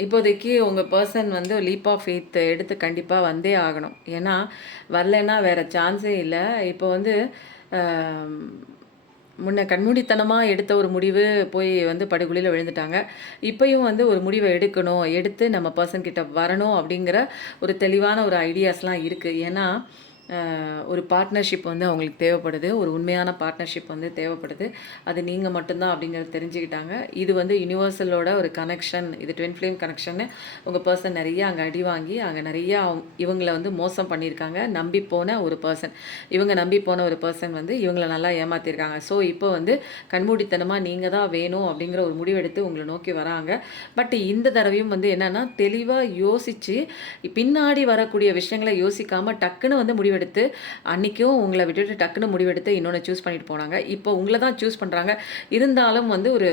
இப்போதைக்கு உங்கள் பர்சன் வந்து லீப் ஆஃப் ஃபெய்த் எடுத்து கண்டிப்பாக வந்தே ஆகணும். ஏன்னா வரலைன்னா வேறு சான்ஸே இல்லை. இப்போ வந்து முன்ன கண்மூடித்தனமாக எடுத்த ஒரு முடிவு போய் வந்து படுகொலியில் விழுந்துட்டாங்க. இப்போயும் வந்து ஒரு முடிவை எடுத்து நம்ம பர்சன் கிட்ட வரணும் அப்படிங்கிற ஒரு தெளிவான ஒரு ஐடியாஸ்லாம் இருக்குது. ஏன்னா ஒரு பார்ட்னர்ஷிப் வந்து அவங்களுக்கு தேவைப்படுது. ஒரு உண்மையான பார்ட்னர்ஷிப் வந்து தேவைப்படுது. அது நீங்க மட்டும் தான் அப்படிங்கிறத தெரிஞ்சுக்கிட்டாங்க. இது வந்து யுனிவர்சலோட ஒரு கனெக்ஷன். இது ட்வின் ஃப்ளேம் கனெக்ஷன்னு உங்க பெர்சன் நெறைய அங்க அடி வாங்கி, அங்க நெறைய இவங்கள வந்து மோசம் பண்ணியிருக்காங்க. நம்பி போன ஒரு பெர்சன். இவங்க நம்பி போன ஒரு பெர்சன் வந்து இவங்கள நல்லா ஏமாத்தியிருக்காங்க. ஸோ, இப்போ வந்து கண்மூடித்தனமா நீங்க தான் வேணும் அப்படிங்கிற ஒரு முடிவெடுத்து உங்கள நோக்கி வராங்க. பட் இந்த தடவையும் வந்து என்னன்னா, தெளிவா யோசிச்சு, பின்னாடி வரக்கூடிய விஷயங்கள யோசிக்காம டக்குன்னு வந்து முடிவெடுத்து, அன்னைக்கும் உங்கள விட்டுட்டு டக்குன்னு முடிவெடுத்து இன்னொன்னு சூஸ் பண்ணிட்டு போனாங்க. இப்போ உங்கள தான் சூஸ் பண்றாங்க. இருந்தாலும் வந்து ஒரு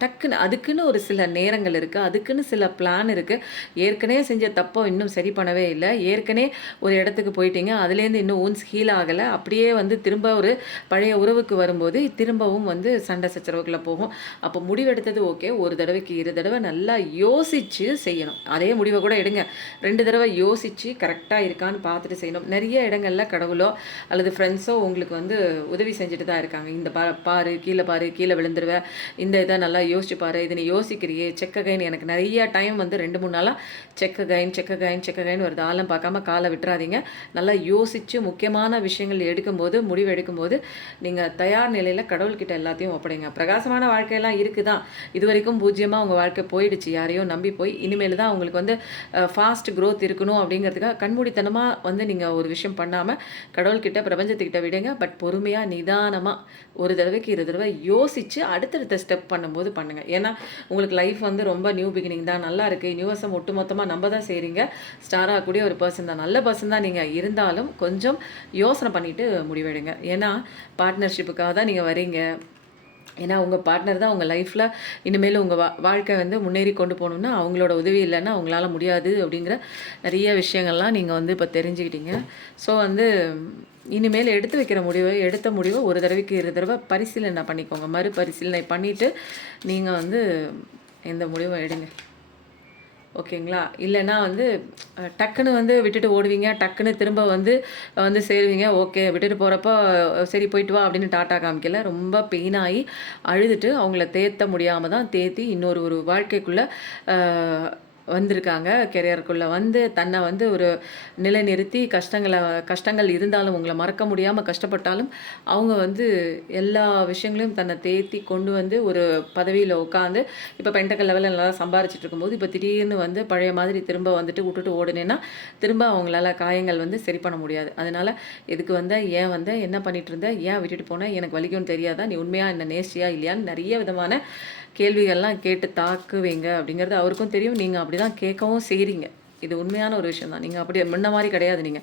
டக்குன்னு அதுக்குன்னு ஒரு சில நேரங்கள் இருக்கு. அதுக்குன்னு சில பிளான் இருக்கு. ஏற்கனவே செஞ்ச தப்ப இன்னும் சரி பண்ணவே இல்ல. ஏற்கனவே ஒரு இடத்துக்கு போயிட்டீங்க. அதுலேருந்து இன்னும் வூண்ட்ஸ் ஹீல் ஆகல. அப்படியே வந்து திரும்ப ஒரு பழைய உறவுக்கு வரும்போது, திரும்பவும் வந்து சண்டை சச்சரவுக்குள்ள போகும். அப்போ முடிவெடுத்தது ஓகே. ஒரு தடவைக்கு 2 தடவ நல்லா யோசிச்சு செய்யணும். அதே முடிவ கூட எடுங்க. 2 தடவ யோசிச்சு கரெக்ட்டா இருக்கான்னு பார்த்துட்டு செய்யணும். நெறைய இடங்கள்ல கடவுளோ அல்லது ஃப்ரெண்ட்ஸோ உங்களுக்கு வந்து உதவி செஞ்சுட்டு தான் இருக்காங்க. இந்த பாரு, கீழ விழுந்துருவ. இந்த இத நல்லா யோசிச்சு பாரு. இத நீ யோசிக்கிறியே, செக் அகைன் எனக்கு நெறைய டைம் வந்து 2, 3 நாளா செக் அகைன் வருது. ஆழம் பார்க்காம கால விட்டுறாதீங்க. நல்லா யோசிச்சு முக்கியமான விஷயங்கள் எடுக்கும்போது, முடிவு எடுக்கும்போது, நீங்க தயார் நிலையில கடவுள்கிட்ட எல்லாத்தையும் ஒப்படைங்க. பிரகாசமான வாழ்க்கையெல்லாம் இருக்கு தான். இதுவரைக்கும் பூஜ்ஜியமா உங்க வாழ்க்கை போயிடுச்சு. யாரையோ நம்பி போய், இனிமேல் தான் உங்களுக்கு வந்து ஃபாஸ்ட் குரோத் இருக்கணும் அப்படிங்கிறதுக்காக கண்மூடித்தனமா வந்து நீங்க ஒரு விஷயம் பண்ணாம, கடவுள்கிட்ட, பிரபஞ்சத்துக்கிட்ட விடுங்க. பட் பொறுமையா, நிதானமா ஒரு தடவைக்கு 2 தடவ யோசிச்சு அடுத்தடுத்த ஸ்டெப் பண்ணும்போது பண்ணுங்க. ஏன்னா, உங்களுக்கு லைஃப் வந்து ரொம்ப நியூ பிகினிங் தான். நல்லா இருக்கு. யுனிவர்ஸ ஒட்டுமொத்தமா நம்ப தான் செய்றீங்க. ஸ்டார் ஆகக்கூடிய ஒரு பெர்சன் தான். நல்ல பெர்சன் தான் நீங்க. இருந்தாலும் கொஞ்சம் யோசனை பண்ணிட்டு முடிவெடுங்க. ஏன்னா, பார்ட்னர்ஷிப்புக்காக தான் நீங்க வரீங்க. ஏன்னா, உங்க பார்ட்னர் தான் உங்க லைஃப்ல இனிமேல் உங்க வாழ்க்கை வந்து முன்னேறி கொண்டு போணும்னா, அவங்களோட உதவி இல்லன்னா உங்களால முடியாது அப்படிங்கிற நெறைய விஷயங்கள்லாம் நீங்க வந்து இப்ப தெரிஞ்சுக்கிட்டீங்க. ஸோ வந்து இனிமேல் எடுத்த முடிவ ஒரு தடவைக்கு 2 தடவ பரிசீலனை பண்ணிக்கோங்க. மறுபரிசீலனை பண்ணிட்டு நீங்க வந்து எந்த முடிவும் எடுங்க. ஓகேங்களா? இல்லன்னா வந்து டக்குன்னு வந்து விட்டுட்டு ஓடுவீங்க. டக்குன்னு திரும்ப வந்து வந்து சேருவீங்க. ஓகே. விட்டுட்டு போறப்போ, சரி போயிட்டு வா அப்படின்னு டாட்டா காமிக்கல. ரொம்ப பெயின் ஆயி, அழுதுட்டு அவங்கள தேத்த முடியாம தான் தேத்தி இன்னொரு ஒரு வாழ்க்கைக்குள்ள அ வந்திருக்காங்க. கெரியருக்குள்ள வந்து தன்னை வந்து ஒரு நிலைநிறுத்தி கஷ்டங்கள் இருந்தாலும் உங்கள மறக்க முடியாம கஷ்டப்பட்டாலும், அவங்க வந்து எல்லா விஷயங்களையும் தன்னை தேத்தி கொண்டு வந்து ஒரு பதவியில உட்காந்து, இப்ப பென்டக்கல் லெவல்ல நல்லா சம்பாரிச்சுட்டு இருக்கும்போது, இப்ப திடீர்னு வந்து பழைய மாதிரி திரும்ப வந்துட்டு வுட்டுட்டு ஓடுனேன்னா, திரும்ப அவங்களால காயங்கள் வந்து சரி பண்ண முடியாது. அதனால எதுக்கு வந்த? ஏன் வந்த? என்ன பண்ணிட்டு இருந்த? ஏன் விட்டுட்டு போன? எனக்கு வலிக்கும்னு தெரியாதா? நீ உண்மையா என்ன நேசிச்சியா? இல்லையான்னு நெறைய விதமான கேள்விகள்லாம் கேட்டு தாக்குவீங்க அப்படிங்கிறது அவருக்கும் தெரியும். நீங்க அப்படிதான் கேட்கவும் செய்றீங்க. இது உண்மையான ஒரு விஷயம் தான். நீங்க அப்படி முன்ன மாரி கிடையாது நீங்க.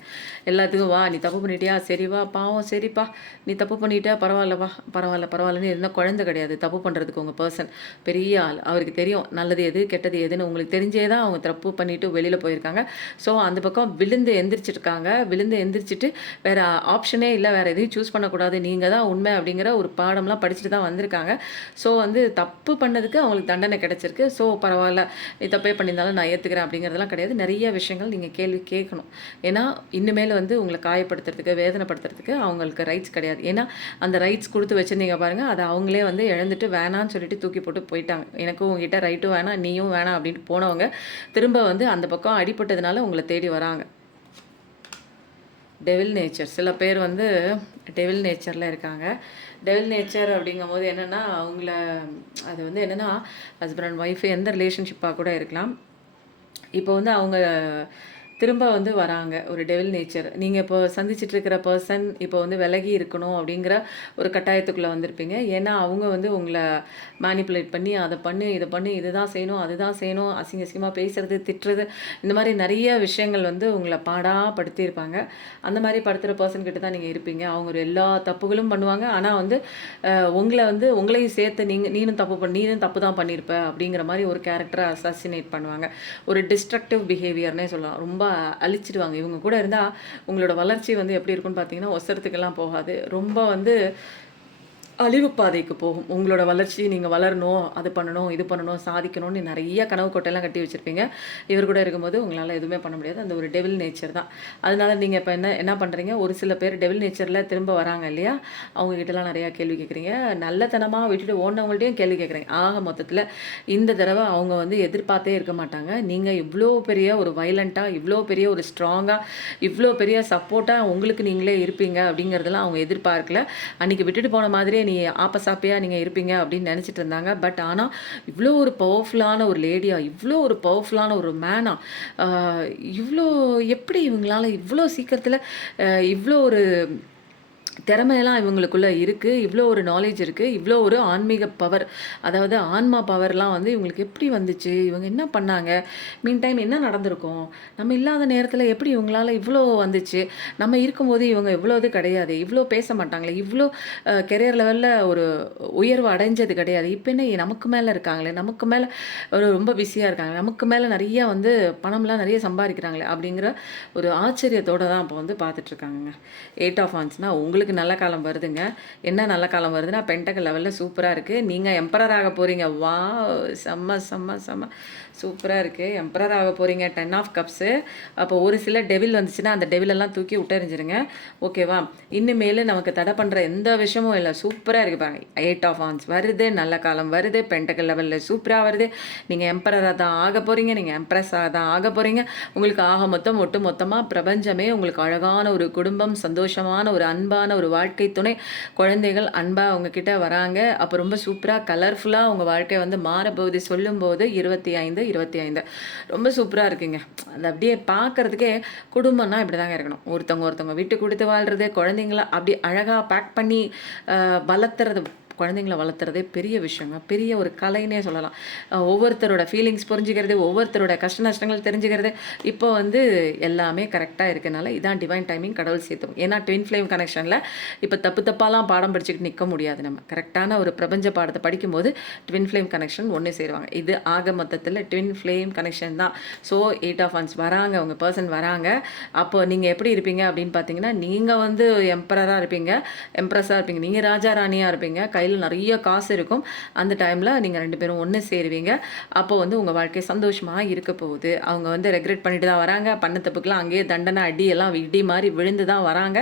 எல்லாத்துக்கும் வா! நீ தப்பு பண்ணிட்டியா? சரி வா! பாவம் சரிப்பா! நீ தப்பு பண்ணிட்ட பரவாயில்லப்பா! பரவாயில்லன்னு இருந்தா குழந்தை கிடையாது. தப்பு பண்றதுக்கு உங்க பெர்சன். பெரிய ஆள். அவருக்கு தெரியும் நல்லது எது, கெட்டது எதுன்னு உங்களுக்கு தெரிஞ்சே தான் அவங்க தப்பு பண்ணிட்டு வெளியில போயிருக்காங்க. ஸோ அந்த பக்கம் விழுந்து எந்திரிச்சிருக்காங்க. விழுந்து எந்திரிச்சிட்டு வேற ஆப்ஷனே இல்ல. வேற எதையும் சூஸ் பண்ணக்கூடாது. நீங்க தான் உண்மை அப்படிங்கிற ஒரு பாடம்லாம் படிச்சுட்டு தான் வந்திருக்காங்க. ஸோ வந்து தப்பு பண்ணதுக்கு அவங்களுக்கு தண்டனை கிடைச்சிருக்கு. ஸோ பரவாயில்ல. நீ தப்பே பண்ணியிருந்தாலும் நான் ஏத்துக்கிறேன் அப்படிங்கிறதெல்லாம் கிடையாது. நெறைய விஷயங்கள் நீங்க கேள்வி கேட்கணும். ஏன்னா, இனிமேல் வந்து உங்கள காயப்படுத்துறதுக்கு, வேதனைப்படுத்துறதுக்கு அவங்களுக்கு ரைட்ஸ் கிடையாது. ஏன்னா, அந்த ரைட்ஸ் குடுத்து வச்சிருந்தீங்க பாருங்க, அத அவங்களே வந்து இழந்துட்டு வேணான்னு சொல்லிட்டு தூக்கி போட்டு போயிட்டாங்க. எனக்கும் உங்ககிட்ட ரைட்டும் வேணாம், நீயும் வேணாம் அப்படின்ட்டு போனவங்க, திரும்ப வந்து அந்த பக்கம் அடிபட்டதுனால உங்கள தேடி வராங்க. Devil nature. சில பேர் வந்து டெவில் நேச்சர்ல இருக்காங்க. டெவில் நேச்சர் அப்படிங்கும்போது என்னன்னா, அவங்கள அது வந்து என்னன்னா, ஹஸ்பண்ட் அண்ட் ஒய்ஃப் எந்த ரிலேஷன்ஷிப்பா கூட இருக்கலாம். இப்போ வந்து அவங்க திரும்ப வந்து வராங்க. ஒரு டெவில் நேச்சர். நீங்க இப்போ சந்திச்சுட்டு இருக்கிற பெர்சன் இப்போ வந்து விலகி இருக்கணும் அப்படிங்கிற ஒரு கட்டாயத்துக்குள்ள வந்திருப்பீங்க. ஏன்னா, அவங்க வந்து உங்கள மேனிபுலேட் பண்ணி, அத பண்ணு, இத பண்ணு, இதுதான் செய்யணும், அதுதான் செய்யணும், அசிங்கமா பேசுறது, திட்டுறது, இந்த மாரி நெறைய விஷயங்கள் வந்து உங்கள பாடா படுத்தியிருப்பாங்க. அந்த மாரி படுத்துற பெர்சன் கிட்ட தான் நீங்க இருப்பீங்க. அவங்க ஒரு எல்லா தப்புகளும் பண்ணுவாங்க. ஆனா வந்து உங்கள வந்து உங்களையும் சேர்த்து நீனும் தப்பு தான் பண்ணியிருப்ப அப்படிங்கிற மாரி ஒரு கேரக்டர அசாசினேட் பண்ணுவாங்க. ஒரு டிஸ்ட்ரக்டிவ் பிஹேவியர்னே சொல்லலாம். ரொம்ப அழிச்சிடுவாங்க. இவங்க கூட இருந்தா உங்களோட வளர்ச்சி வந்து எப்படி இருக்கும்னு பார்த்தீங்கன்னா, ஒசரத்துக்கெல்லாம் போகாது. ரொம்ப வந்து அழிவு பாதைக்கு போகும். உங்களோட வளர்ச்சி நீங்க வளரணும், அது பண்ணணும், இது பண்ணணும், சாதிக்கணும்னு நெறைய கனவு கோட்டைலாம் கட்டி வச்சிருப்பீங்க. இவர் கூட இருக்கும்போது உங்களால எதுவுமே பண்ண முடியாது. அந்த ஒரு டெவில் நேச்சர் தான். அதனால நீங்க இப்ப என்ன என்ன பண்றீங்க, ஒரு சில பேர் டெவில் நேச்சர்ல திரும்ப வராங்க இல்லையா? அவங்க கிட்டலாம் நெறையா கேள்வி கேட்குறீங்க. நல்லத்தனமா விட்டுட்டு ஓடுனவங்கள்ட்டயும் கேள்வி கேட்குறீங்க. ஆக மொத்தத்தில இந்த தடவ அவங்க வந்து எதிர்பார்த்தே இருக்க மாட்டாங்க. நீங்க இவ்ளோ பெரிய ஒரு வயலன்ட்டா, இவ்ளோ பெரிய ஒரு ஸ்ட்ராங்கா, இவ்ளோ பெரிய சப்போர்ட்டா உங்களுக்கு நீங்களே இருப்பீங்க அப்படிங்கிறதெல்லாம் அவங்க எதிர்பார்க்கல. அன்னைக்கு விட்டுட்டு போன மாதிரியே நீ ஆப்பசாப்பியா நீங்க இருப்பீங்க அப்படின்னு நினைச்சிட்டு இருந்தாங்க. பட் ஆனா, இவ்ளோ ஒரு பவர்ஃபுல்லான ஒரு லேடியா, இவ்ளோ ஒரு பவர்ஃபுல்லான ஒரு மேனா, ஆ இவ்ளோ எப்படி இவங்களால இவ்ளோ சீக்கிரத்தில இவ்ளோ ஒரு திறமையெல்லாம் இவங்களுக்குள்ள இருக்கு. இவ்ளோ ஒரு நாலேட்ஜ் இருக்கு. இவ்ளோ ஒரு ஆன்மீக பவர், அதாவது ஆன்மா பவர்லாம் வந்து இவங்களுக்கு எப்படி வந்துச்சு? இவங்க என்ன பண்ணாங்க? மீன் டைம் என்ன நடந்திருக்கும்? நம்ம இல்லாத நேரத்தில எப்படி இவங்களால இவ்ளோ வந்துச்சு? நம்ம இருக்கும்போது இவங்க இவ்ளோ இது கிடையாதே! இவ்ளோ பேச மாட்டாங்களே! இவ்ளோ கெரியர் லெவல்ல ஒரு உயர்வு அடைஞ்சது கிடையாது. இப்ப என்ன நமக்கு மேல இருக்காங்களே! நமக்கு மேல ஒரு ரொம்ப பிஸியா இருக்காங்க. நமக்கு மேல நெறைய வந்து பணம்லாம் நெறைய சம்பாரிக்கிறாங்களே! அப்படிங்கிற ஒரு ஆச்சரியத்தோட தான் அப்ப வந்து பார்த்துட்டுருக்காங்கங்க. 8 ஆஃப் வாண்ட்ஸ்னா உங்களுக்கு நல்ல காலம் வருதுங்க. என்ன நல்ல காலம் வருதுன்னா, பென்டக்கிள் லெவல்ல சூப்பரா இருக்கு. நீங்க எம்பரர் ஆக போறீங்க. வாவ்! செம்ம, செம்ம, செம்ம. சூப்பரா இருக்கு. எம்பரர் ஆக போறீங்க. 10 ஆஃப் கப்ஸு. அப்போ ஒரு சில டெவில் வந்துச்சுன்னா, அந்த டெவில் எல்லாம் தூக்கி விட்டெறிஞ்சிருங்க. ஓகேவா? இனிமேலு நமக்கு தடை பண்ற எந்த விஷயமும் இல்ல. சூப்பரா இருக்கு பாருங்க. 8 ஆஃப் வாண்ட்ஸ் வருது. நல்ல காலம் வருது. பென்டக்கிள் லெவல்ல சூப்பரா வருது. நீங்க எம்பரரா தான் ஆக போறீங்க. நீங்க எம்ப்ரஸா தான் ஆக போறீங்க. உங்களுக்கு ஆக மொத்தம் ஒட்டு மொத்தமா பிரபஞ்சமே உங்களுக்கு அழகான ஒரு குடும்பம், சந்தோஷமான ஒரு அன்பான ஒரு வாழ்க்கை துணை, குழந்தைகள் அன்பா உங்ககிட்ட வராங்க. அப்போ ரொம்ப சூப்பரா, கலர்ஃபுல்லா உங்க வாழ்க்கை வந்து மாறப்போகுது சொல்லும்போது 25, 25 ரொம்ப சூப்பரா இருக்குங்க. அது அப்படியே பார்க்கறதுக்கே குடும்பம்னா இப்படிதாங்க இருக்கணும். ஒருத்தவங்க விட்டு குடுத்து வாழ்றது, குழந்தைங்கள அப்படி அழகா பேக் பண்ணி வளர்த்துறது. குழந்தைங்கள வளர்த்துறதே பெரிய விஷயங்க. பெரிய ஒரு கலைன்னே சொல்லலாம். ஒவ்வொருத்தரோட ஃபீலிங்ஸ் புரிஞ்சுக்கிறது, ஒவ்வொருத்தரோட கஷ்ட நஷ்டங்கள் தெரிஞ்சுக்கிறது, இப்போ வந்து எல்லாமே கரெக்ட்டா இருக்கனால இதான் டிவைன் டைமிங் கடவுள் சேர்த்தும். ஏன்னா ட்வின் ஃப்ளேம் கனெக்ஷன்ல இப்போ தப்பு தப்பாலாம் பாடம் படிச்சுக்கிட்டு நிற்க முடியாது நம்ம. கரெக்டான ஒரு பிரபஞ்ச பாடத்தை படிக்கும்போது ட்வின் ஃப்ளேம் கனெக்ஷன் ஒன்று சேருவாங்க. இது ஆக மொத்தத்தில் ட்வின் ஃப்ளேம் கனெக்ஷன் தான். ஸோ 8 ஆஃப் வாண்ட்ஸ் வராங்க, உங்க பர்சன் வராங்க. அப்போ நீங்க எப்படி இருப்பீங்க அப்படின்னு பார்த்தீங்கன்னா, நீங்க வந்து எம்பரரா இருப்பீங்க, எம்ப்ரஸா இருப்பீங்க. நீங்க ராஜா ராணியா இருப்பீங்க. கையில நிறைய காசு இருக்கும். அந்த டைம்ல நீங்க 2 பேரும் ஒண்ணு சேருவீங்க. அப்போ வந்து உங்க வாழ்க்கை சந்தோஷமா இருக்க போகுது. அவங்க வந்து ரெக்ரெட் பண்ணிட்டு தான் வராங்க. பண்ண தப்புக்கெல்லாம் அங்கேயே தண்டனை, அடி எல்லாம் இடி மாரி விழுந்து தான் வராங்க.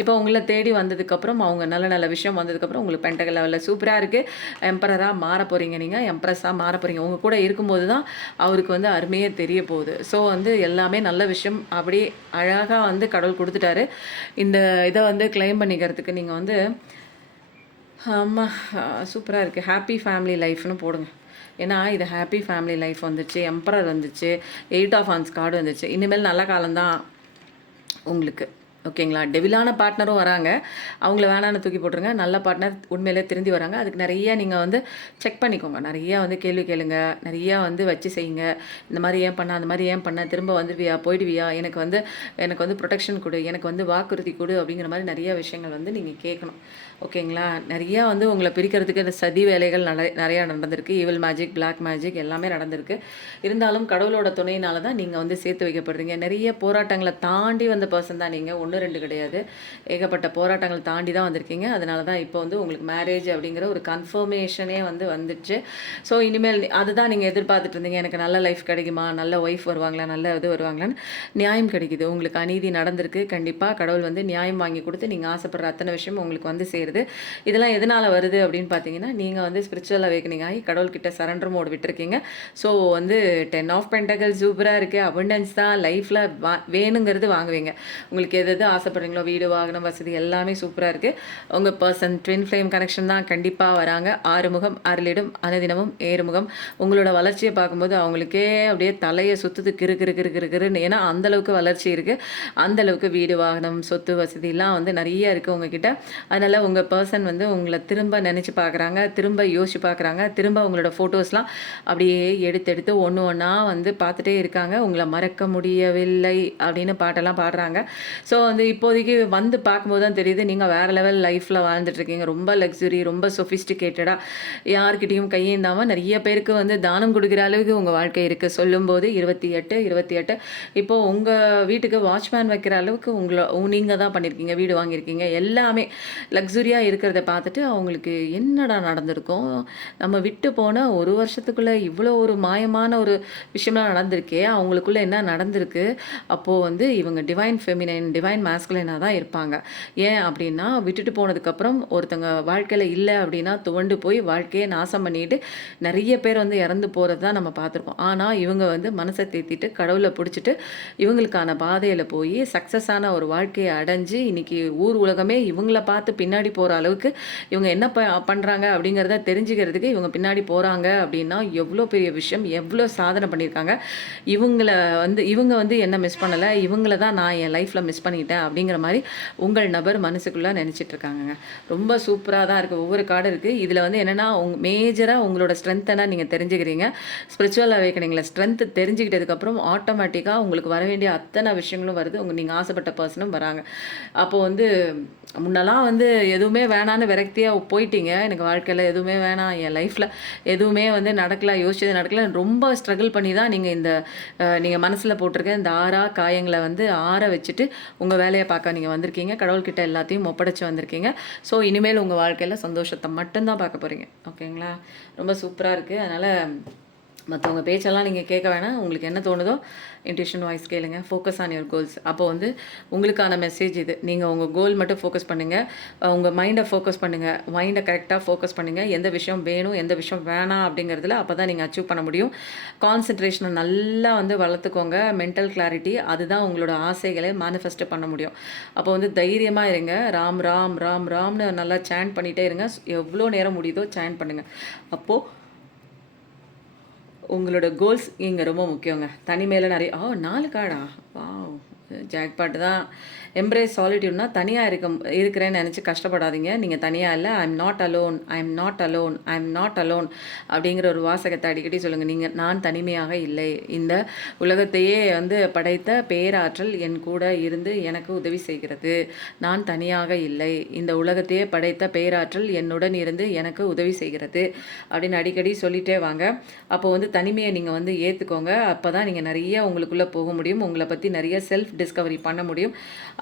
இப்போ உங்கள தேடி வந்ததுக்கப்புறம், அவங்க நல்ல நல்ல விஷயம் வந்ததுக்கப்புறம் உங்களுக்கு பென்டக்கிள் லெவல்ல சூப்பரா இருக்கு. எம்பரரா மாற போறீங்க நீங்க. எம்ப்ரஸா மாற போறீங்க. உங்க கூட இருக்கும்போது தான் அவருக்கு வந்து அருமையே தெரிய போகுது. ஸோ வந்து எல்லாமே நல்ல விஷயம் அப்படியே அழகா வந்து கடவுள் குடுத்துட்டாரு. இந்த இத வந்து கிளைம் பண்ணிக்கிறதுக்கு நீங்க வந்து ஆமா. சூப்பரா இருக்கு. ஹேப்பி ஃபேமிலி லைஃப்ன்னு போடுங்க. ஏன்னா, இது ஹேப்பி ஃபேமிலி லைஃப் வந்துச்சு. எம்பரர் வந்துச்சு. 8 ஆஃப் வாண்ட்ஸ் கார்டு வந்துச்சு. இனிமேல் நல்ல காலம் தான் உங்களுக்கு. ஓகேங்களா? டெவிலான பார்ட்னரும் வராங்க. அவங்கள வேணான்னு தூக்கி போட்டுருங்க. நல்ல பார்ட்னர் உண்மையிலே திருந்தி வராங்க. அதுக்கு நெறைய நீங்க வந்து செக் பண்ணிக்கோங்க. நெறைய வந்து கேள்வி கேளுங்க. நெறைய வந்து வச்சு செய்யுங்க. இந்த மாரி ஏன் பண்ண? அந்த மாரி ஏன் பண்ண? திரும்ப வந்துருவியா? போயிடுவியா? எனக்கு வந்து புரொடெக்ஷன் குடு. எனக்கு வந்து வாக்குறுதி குடு. அப்படிங்கிற மாரி நெறைய விஷயங்கள் வந்து நீங்க கேட்கணும். ஓகேங்களா? நெறையா வந்து உங்கள பிரிக்கிறதுக்கு இந்த சதி வேலைகள் நெறையா நடந்திருக்கு. ஈவில் மேஜிக், பிளாக் மேஜிக் எல்லாமே நடந்திருக்கு. இருந்தாலும் கடவுளோட துணையினால தான் நீங்க வந்து சேர்த்து வைக்கப்படுறீங்க. நெறைய போராட்டங்கள தாண்டி வந்த பர்சன் தான் நீங்க. 1, 2 கிடையாது. ஏகப்பட்ட போராட்டங்கள் தாண்டி தான் வந்திருக்கீங்க. அதனால தான் இப்போ வந்து உங்களுக்கு மேரேஜ் அப்படிங்கிற ஒரு கன்ஃபர்மேஷனே வந்து வந்துடுச்சு. ஸோ இனிமேல் அதுதான் நீங்க எதிர்பார்த்துட்டு இருந்தீங்க. எனக்கு நல்ல லைஃப் கிடைக்குமா? நல்ல ஒய்ஃப் வருவாங்களா? நல்ல இது வருவாங்களான்னு. நியாயம் கிடைக்குது. உங்களுக்கு அநீதி நடந்திருக்கு. கண்டிப்பா கடவுள் வந்து நியாயம் வாங்கி குடுத்து, நீங்க ஆசைப்படுற அத்தனை விஷயம் உங்களுக்கு வந்து சேருது. இதெல்லாம் எதனால வருது அப்படின்னு பார்த்தீங்கன்னா, நீங்க வந்து ஸ்பிரிச்சுவல் அவேக்கனிங் ஆகி கடவுள்கிட்ட சரண்டர் மோட் விட்டுருக்கீங்க. ஸோ வந்து 10 ஆஃப் பென்டக்கிள்ஸ் சூப்பரா இருக்கு. அபண்டன்ஸ் தான் லைஃப்ல வேணுங்கிறது வாங்குவீங்க. உங்களுக்கு எது எது ஆசைப்படுறீங்களோ வீடு, வாகனம், வசதி எல்லாமே சூப்பரா இருக்கு. உங்க பர்சன் ட்வின் ஃப்ளேம் கனெக்ஷன் தான் கண்டிப்பா வராங்க. ஆறுமுகம், அருளிடும், அனுதினமும் ஏறுமுகம். உங்களோட வளர்ச்சியை பார்க்கும்போது அவங்களுக்கே அப்படியே தலைய சுத்துது கிறு கிறு கிறு கிறு கிறுன்னு. ஏன்னா அந்த அளவுக்கு வளர்ச்சி இருக்கு. அந்த அளவுக்கு வீடு, வாகனம், சொத்து, வசதிலாம் வந்து நிறைய இருக்கு உங்ககிட்ட. அதனால உங்க பர்சன் வந்து உங்கள திரும்ப நினைச்சு பார்க்குறாங்க. திரும்ப யோசிச்சு பார்க்குறாங்க. திரும்ப உங்களோட ஃபோட்டோஸ்லாம் அப்படியே எடுத்து எடுத்து ஒண்ணு ஒண்ணா வந்து பார்த்துட்டே இருக்காங்க. உங்கள மறக்க முடியவில்லை அப்படின்னு பாட்டெல்லாம் பாடுறாங்க. ஸோ வந்து வந்து இப்போதைக்கு வந்து பார்க்கும்போது தான் தெரியுது, நீங்க வேற லெவல் லைஃப்ல வாழ்ந்துட்டுருக்கீங்க. ரொம்ப லக்ஸுரி, ரொம்ப சொஃபிஸ்டிகேட்டடா யார்கிட்டயும் கையேந்தாம நெறைய பேருக்கு வந்து தானம் குடுக்குற அளவுக்கு உங்க வாழ்க்கை இருக்கு. சொல்லும்போது 28, 28 இப்போ உங்க வீட்டுக்கு வாட்ச்மேன் வைக்கிற அளவுக்கு நீங்க தான் பண்ணியிருக்கீங்க. வீடு வாங்கியிருக்கீங்க. எல்லாமே லக்ஸுரியா இருக்கிறத பார்த்துட்டு அவங்களுக்கு என்னடா நடந்திருக்கும்? நம்ம விட்டு போன 1 வருஷத்துக்குள்ள இவ்வளோ ஒரு மாயமான ஒரு விஷயம்லாம் நடந்திருக்கே! அவங்களுக்குள்ள என்ன நடந்திருக்கு? அப்போ வந்து இவங்க டிவைன் ஃபெமினைன், டிவைன் மாஸ்குலைனா தான் இருப்பாங்க. ஏன் அப்டின்னா, விட்டுட்டு போனதுக்கப்புறம் ஒருத்தங்க வாழ்க்கையில இல்ல அப்டின்னா, துவண்டு போய் வாழ்க்கைய நாசம் பண்ணிட்டு நெறைய பேர் வந்து இறந்து போறது தான் நம்ம பார்த்துருக்கோம். ஆனா, இவங்க வந்து மனச தேத்திட்டு, கடவுள புடிச்சுட்டு, இவங்களுக்கான பாதையில போயி சக்சஸான ஒரு வாழ்க்கைய அடைஞ்சு, இன்னைக்கு ஊர் உலகமே இவங்கள பார்த்து பின்னாடி போற அளவுக்கு, இவங்க என்ன பண்றாங்க அப்டிங்கிறத தெரிஞ்சுக்கிறதுக்கு இவங்க பின்னாடி போறாங்க அப்டின்னா, எவ்ளோ பெரிய விஷயம், எவ்ளோ சாதனை பண்ணியிருக்காங்க. இவங்க வந்து என்ன மிஸ் பண்ணல. இவங்கள தான் நான் என் லைஃப்ல மிஸ் பண்ணிட்டேன் அப்படிங்கிற மாரி உங்கள் நபர் மனசுக்குள்ள நெனச்சிட்டு இருக்காங்கங்க. ரொம்ப சூப்பரா தான் இருக்கு. ஒவ்வொரு கார்டும் இருக்கு. இதுல வந்து என்னன்னா, மேஜரா உங்களோட ஸ்ட்ரென்த்தன நீங்க தெரிஞ்சுக்கிறீங்க. ஸ்பிரிச்சுவல் அவேக்கனிங்ல ஸ்ட்ரென்த் தெரிஞ்சுக்கிட்டதுக்கப்புறம் ஆட்டோமேட்டிக்கா உங்களுக்கு வர வேண்டிய அத்தன விஷயங்களும் வருது. நீங்க ஆசைப்பட்ட பர்சனும் வராங்க. அப்போ வந்து முன்னலாம் வந்து எதுவுமே வேணான்னு விரக்தியா போயிட்டீங்க. எனக்கு வாழ்க்கையில எதுவுமே வேணாம். என் லைஃப்ல எதுவுமே வந்து நடக்கல, யோசிச்சது நடக்கல. ரொம்ப ஸ்ட்ரகிள் பண்ணி தான் நீங்க மனசுல போட்டிருக்க இந்த காயங்கள வந்து ஆற வச்சுட்டு, உங்க வேலைய பார்க்க நீங்க வந்திருக்கீங்க. கடவுள்கிட்ட எல்லாத்தையும் ஒப்படைச்சு வந்திருக்கீங்க. ஸோ, இனிமேல் உங்க வாழ்க்கையில சந்தோஷத்த மட்டும் தான் பார்க்க போறீங்க. ஓகேங்களா? ரொம்ப சூப்பரா இருக்கு. அதனால மத்தவங்க பேச்செல்லாம் நீங்க கேட்க வேணாம். உங்களுக்கு என்ன தோணுதோ இன்ட்யூஷன் வாய்ஸ் கேளுங்க. Focus on your goals. அப்போ வந்து உங்களுக்கான மெசேஜ் இது. நீங்க உங்க கோல் மட்டும் ஃபோக்கஸ் பண்ணுங்க. உங்க மைண்ட ஃபோக்கஸ் பண்ணுங்க. மைண்ட கரெக்ட்டா ஃபோக்கஸ் பண்ணுங்க. எந்த விஷயம் வேணும், எந்த விஷயம் வேணாம் அப்படிங்கிறதுல அப்பதான் நீங்க அச்சீவ் பண்ண முடியும். கான்சன்ட்ரேஷன நல்லா வந்து வளர்த்துக்கோங்க. மென்டல் கிளாரிட்டி அதுதான் உங்களோட ஆசைகளை மேனிஃபெஸ்ட் பண்ண முடியும். அப்போ வந்து தைரியமா இருங்க. ராம், ராம், ராம், ராம்னு நல்லா சாண்ட் பண்ணிட்டே இருங்க. எவ்வளோ நேரம் முடியுதோ சாண்ட் பண்ணுங்க. அப்போ உங்களோட கோல்ஸ் இங்கே ரொம்ப முக்கியங்க. தனிமையில நிறைய 4 கார்டா? வாவ்! ஜாக்பாட் தான். எம்ப்ரேஸ் சாலிட்யூட்னா தனியாக இருக்கிறேன்னு நினச்சி கஷ்டப்படாதீங்க. நீங்கள் தனியாக இல்லை. I am not alone, I am not alone, I am not alone அப்படிங்கிற ஒரு வாசகத்தை அடிக்கடி சொல்லுங்கள். நான் தனிமையாக இல்லை. இந்த உலகத்தையே வந்து படைத்த பேராற்றல் என் கூட இருந்து எனக்கு உதவி செய்கிறது. நான் தனியாக இல்லை. இந்த உலகத்தையே படைத்த பேராற்றல் என்னுடன் இருந்து எனக்கு உதவி செய்கிறது அப்படின்னு அடிக்கடி சொல்லிட்டே வாங்க. அப்போ வந்து தனிமையை நீங்கள் வந்து ஏற்றுக்கோங்க. அப்போ தான் நீங்கள் நிறைய உங்களுக்குள்ளே போக முடியும். உங்களை பற்றி நிறைய செல்ஃப் டிஸ்கவரி பண்ண முடியும்.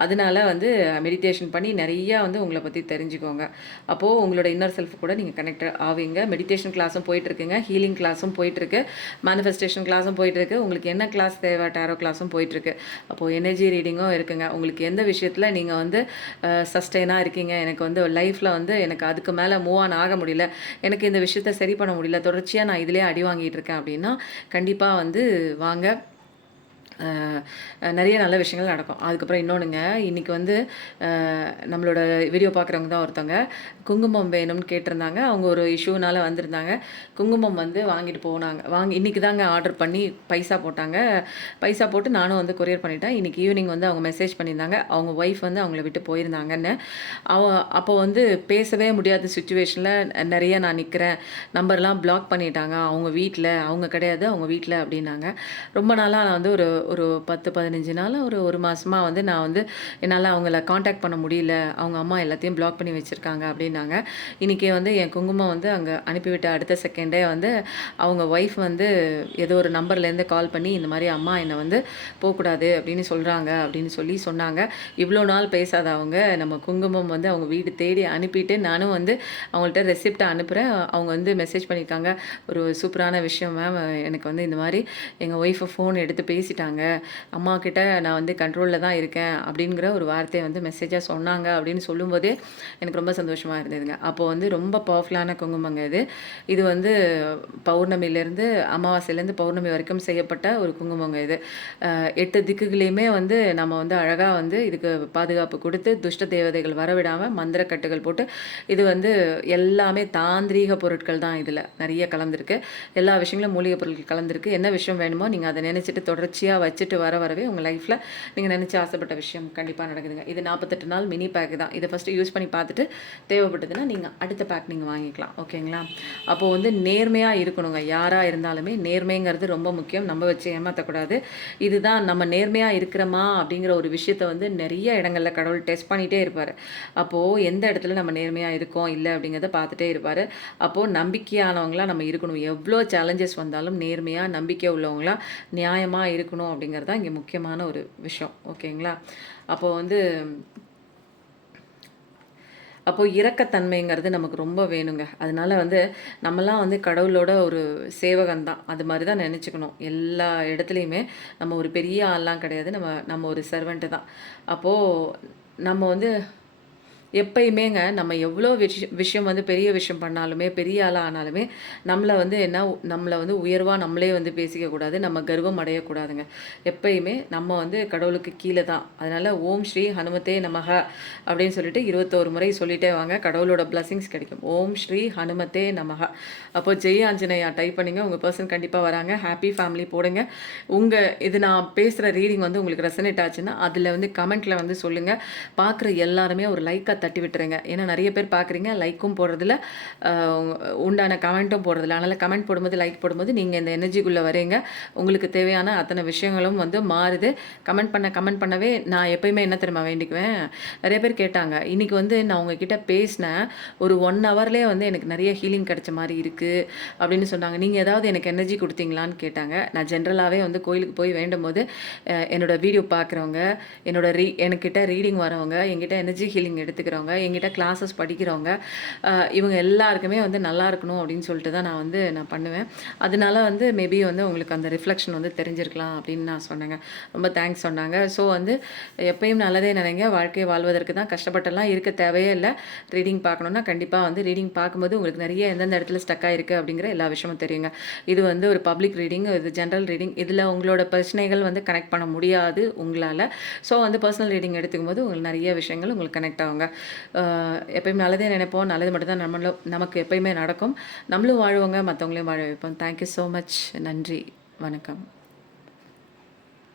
அதனால வந்து மெடிடேஷன் பண்ணி நிறையா வந்து உங்களை பற்றி தெரிஞ்சுக்கோங்க. அப்போது உங்களோட இன்னர் செல்ஃப் கூட நீங்கள் கனெக்ட் ஆவீங்க. மெடிடேஷன் கிளாஸும் போயிட்டுருக்குங்க. ஹீலிங் கிளாஸும் போயிட்டுருக்கு. மேனிஃபெஸ்டேஷன் கிளாஸும் போயிட்டுருக்கு. உங்களுக்கு என்ன கிளாஸ் தேவை, டேரோ கிளாஸும் போயிட்டுருக்கு. அப்போது எனர்ஜி ரீடிங்கும் இருக்குங்க. உங்களுக்கு எந்த விஷயத்தில் நீங்கள் வந்து சஸ்டெயினாக இருக்கீங்க, எனக்கு வந்து லைஃப்பில் வந்து எனக்கு அதுக்கு மேலே மூவ் ஆன் ஆக முடியல, எனக்கு இந்த விஷயத்தை சரி பண்ண முடியல, தொடர்ச்சியாக நான் இதிலே அடி வாங்கிட்டு இருக்கேன் அப்படின்னா கண்டிப்பாக வந்து வாங்க. நிறைய நல்ல விஷயங்கள் நடக்கும். அதுக்கப்புறம் இன்னொன்றுங்க, இன்றைக்கி வந்து நம்மளோட வீடியோ பார்க்குறவங்க தான் ஒருத்தவங்க குங்குமம் வேணும்னு கேட்டிருந்தாங்க. அவங்க ஒரு இஷ்யூனால் வந்திருந்தாங்க. குங்குமம் வந்து வாங்கிட்டு போனாங்க. இன்றைக்கி தாங்க ஆர்டர் பண்ணி பைசா போட்டாங்க. பைசா போட்டு நானும் வந்து கொரியர் பண்ணிட்டேன். இன்றைக்கி ஈவினிங் வந்து அவங்க மெசேஜ் பண்ணியிருந்தாங்க. அவங்க ஒய்ஃப் வந்து அவங்கள விட்டு போயிருந்தாங்கன்னு. அப்போ வந்து பேசவே முடியாத சுச்சுவேஷனில் நிறைய நான் நிற்கிறேன், நம்பர்லாம் பிளாக் பண்ணிட்டாங்க, அவங்க வீட்டில், அவங்க கிடையாது அவங்க வீட்டில் அப்படின்னாங்க. ரொம்ப நாளாக நான் வந்து ஒரு ஒரு 10, 15 நாள் ஒரு மாதமாக வந்து நான் வந்து என்னால் அவங்கள காண்டாக்ட் பண்ண முடியல, அவங்க அம்மா எல்லாத்தையும் பிளாக் பண்ணி வச்சுருக்காங்க அப்படின்னாங்க. இன்றைக்கி வந்து என் குங்குமம் வந்து அங்கே அனுப்பிவிட்ட அடுத்த செகண்டே வந்து அவங்க ஒய்ஃப் வந்து ஏதோ ஒரு நம்பர்லேருந்து கால் பண்ணி இந்த மாதிரி அம்மா என்னை வந்து போகக்கூடாது அப்படின்னு சொல்கிறாங்க அப்படின்னு சொன்னாங்க. இவ்வளோ நாள் பேசாத அவங்க நம்ம குங்குமம் வந்து அவங்க வீடு தேடி அனுப்பிட்டு நானும் வந்து அவங்கள்ட்ட ரெசிப்டை அனுப்புகிறேன். அவங்க வந்து மெசேஜ் பண்ணியிருக்காங்க, ஒரு சூப்பரான விஷயம் மேம், எனக்கு வந்து இந்த மாதிரி எங்கள் ஒய்ஃபை ஃபோன் எடுத்து பேசிட்டாங்க, அம்மா கிட்ட நான் வந்து கண்ட்ரோலில் தான் இருக்கேன் அப்படிங்கிற ஒரு வார்த்தையை வந்து மெசேஜாக சொன்னாங்க அப்படின்னு சொல்லும்போதே எனக்கு ரொம்ப சந்தோஷமாக இருந்ததுங்க. அப்போது வந்து ரொம்ப பவர்ஃபுல்லான குங்குமங்க இது. இது வந்து பௌர்ணமிலேருந்து அமாவாசையிலேருந்து பௌர்ணமி வரைக்கும் செய்யப்பட்ட ஒரு குங்குமங்க இது. 8 திக்குகளையுமே வந்து நம்ம வந்து அழகாக வந்து இதுக்கு பாதுகாப்பு கொடுத்து துஷ்ட தேவதைகள் வரவிடாமல் மந்திரக்கட்டுகள் போட்டு, இது வந்து எல்லாமே தாந்திரீக பொருட்கள் தான் இதில் நிறைய கலந்துருக்கு. எல்லா விஷயங்களும் மூலிகை பொருட்கள் கலந்துருக்கு. என்ன விஷயம் வேணுமோ நீங்கள் அதை நினச்சிட்டு தொடர்ச்சியாக வச்சுட்டு வரவே உங்கள் லைஃப்பில் நீங்கள் நினச்சி ஆசைப்பட்ட விஷயம் கண்டிப்பாக நடக்குதுங்க. இது 48 நாள் மினி பேக் தான். இதை ஃபஸ்ட்டு யூஸ் பண்ணி பார்த்துட்டு தேவைப்பட்டதுன்னா நீங்கள் அடுத்த பேக் நீங்கள் வாங்கிக்கலாம். ஓகேங்களா? அப்போது வந்து நேர்மையாக இருக்கணுங்க. யாராக இருந்தாலுமே நேர்மைங்கிறது ரொம்ப முக்கியம். நம்ம வச்சு ஏமாற்றக்கூடாது. இதுதான் நம்ம நேர்மையாக இருக்கிறோமா அப்படிங்கிற ஒரு விஷயத்தை வந்து நிறைய இடங்களில் கடவுள் டெஸ்ட் பண்ணிகிட்டே இருப்பார். அப்போது எந்த இடத்துல நம்ம நேர்மையாக இருக்கோம் இல்லை அப்படிங்கிறத பார்த்துட்டே இருப்பார். அப்போது நம்பிக்கையானவங்களாக நம்ம இருக்கணும். எவ்வளோ சேலஞ்சஸ் வந்தாலும் நேர்மையாக நம்பிக்கை உள்ளவங்களாக நியாயமாக இருக்கணும் அப்படிங்கிறது தான் இங்கே முக்கியமான ஒரு விஷயம். ஓகேங்களா? அப்போது வந்து இரக்கத்தன்மைங்கிறது நமக்கு ரொம்ப வேணுங்க. அதனால வந்து நம்மலாம் வந்து கடவுளோட ஒரு சேவகன் தான். அது மாதிரி தான் நெனச்சுக்கணும். எல்லா இடத்துலையுமே நம்ம ஒரு பெரிய ஆள்லாம் கிடையாது. நம்ம ஒரு சர்வெண்ட்டு தான். அப்போது நம்ம வந்து எப்பயுமேங்க நம்ம எவ்வளோ விஷயம் வந்து பெரிய விஷயம் பண்ணாலுமே, பெரிய ஆளாக ஆனாலுமே, நம்மளை வந்து உயர்வாக நம்மளே வந்து பேசிக்கக்கூடாது. நம்ம கர்வம் அடையக்கூடாதுங்க. எப்பயுமே நம்ம வந்து கடவுளுக்கு கீழே தான். அதனால் ஓம் ஸ்ரீ ஹனுமதே நமக அப்படின்னு சொல்லிட்டு 21 முறை சொல்லிட்டே வாங்க. கடவுளோட பிளஸிங்ஸ் கிடைக்கும். ஓம் ஸ்ரீ ஹனுமதே நமக. அப்போ ஜெய் ஆஞ்சநேயா டைப் பண்ணிங்க. உங்கள் பர்சன் கண்டிப்பாக வராங்க. ஹாப்பி ஃபேமிலி போடுங்க. இது நான் பேசுகிற ரீடிங் வந்து உங்களுக்கு ரெசனேட் ஆச்சுன்னா, அதில் வந்து கமெண்ட்டில் வந்து சொல்லுங்கள். பார்க்குற எல்லாருமே ஒரு லைக்கை தட்டி விட்டுருங்க. ஏன்னா நிறைய பேர் பார்க்குறீங்க, லைக்கும் போடுறதில்ல, உண்டான கமெண்ட்டும் போடுறதில்ல. அதனால் கமெண்ட் போடும்போது, லைக் போடும்போது நீங்கள் இந்த எனர்ஜிக்குள்ளே வரீங்க. உங்களுக்கு தேவையான அத்தனை விஷயங்களும் வந்து மாறுது. கமெண்ட் பண்ணவே நான் எப்பயுமே என்ன தெரியுமா வேண்டிக்குவேன், நிறைய பேர் கேட்டாங்க, இன்றைக்கி வந்து நான் உங்ககிட்ட பேசினேன், ஒரு 1 ஹவர்லேயே வந்து எனக்கு நிறைய ஹீலிங் கிடைச்ச மாதிரி இருக்குது அப்படின்னு சொன்னாங்க. நீங்கள் ஏதாவது எனக்கு எனர்ஜி கொடுத்தீங்களான்னு கேட்டாங்க. நான் ஜென்ரலாகவே வந்து கோயிலுக்கு போய் வேண்டும் போது என்னோடய வீடியோ பார்க்குறவங்க, என்கிட்ட ரீடிங் வரவங்க, என்கிட்ட எனர்ஜி ஹீலிங் எடுத்துக்கிறவங்க, என்கிட்ட கிளாஸஸ் படிக்கிறவங்க, இவங்க எல்லாருக்குமே வந்து நல்லா இருக்கணும் அப்படின்னு சொல்லிட்டு தான் நான் பண்ணுவேன். அதனால வந்து மேபி வந்து உங்களுக்கு அந்த ரிஃப்ளெக்ஷன் வந்து தெரிஞ்சிருக்கலாம் அப்படின்னு நான் சொன்னேங்க. ரொம்ப தேங்க்ஸ் சொன்னாங்க. ஸோ வந்து எப்பயும் நல்லதே நினைங்க. வாழ்க்கையை வாழ்வதற்கு தான் கஷ்டப்பட்டெல்லாம் இருக்க தேவையே இல்லை. ரீடிங் பார்க்கணுன்னா கண்டிப்பாக வந்து ரீடிங் பார்க்கும்போது உங்களுக்கு நிறைய எந்தெந்த இடத்துல ஸ்டக் ஆகிருக்கு அப்படிங்கிற எல்லா விஷயமும் தெரியுங்க. இது வந்து ஒரு பப்ளிக் ரீடிங், இது ஜென்ரல் ரீடிங். இதில் உங்களோட பிரச்சனைகள் வந்து கனெக்ட் பண்ண முடியாது உங்களால். ஸோ வந்து பர்சனல் ரீடிங் எடுத்துக்கும் போது உங்களுக்கு நிறைய விஷயங்கள் உங்களுக்கு கனெக்ட் ஆகுங்க. எப்பயுமே நல்லதே நினைப்போம். நல்லது மட்டும்தான் நமக்கு எப்பயுமே நடக்கும். நம்மளும் வாழ்வோங்க, மற்றவங்களையும் வாழ வைப்போம். Thank you so much. நன்றி. வணக்கம்.